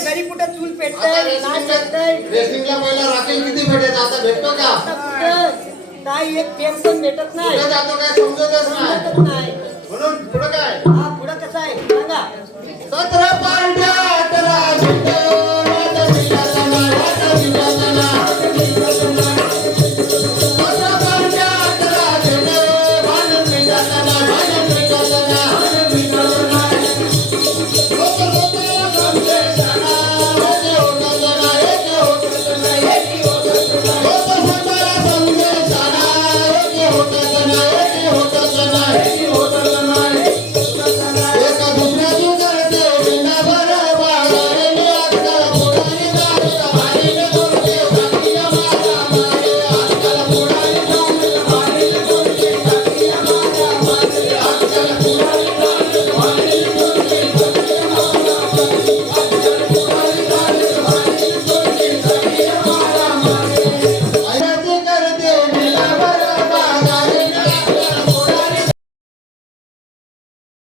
घरी कुठं चूल पेटतंय रेसलिंगला पहिला राखेल किती भेटायचा आता भेटतो का? काय एक थेंब पण भेटत नाही. जातो काय समजतच नाही.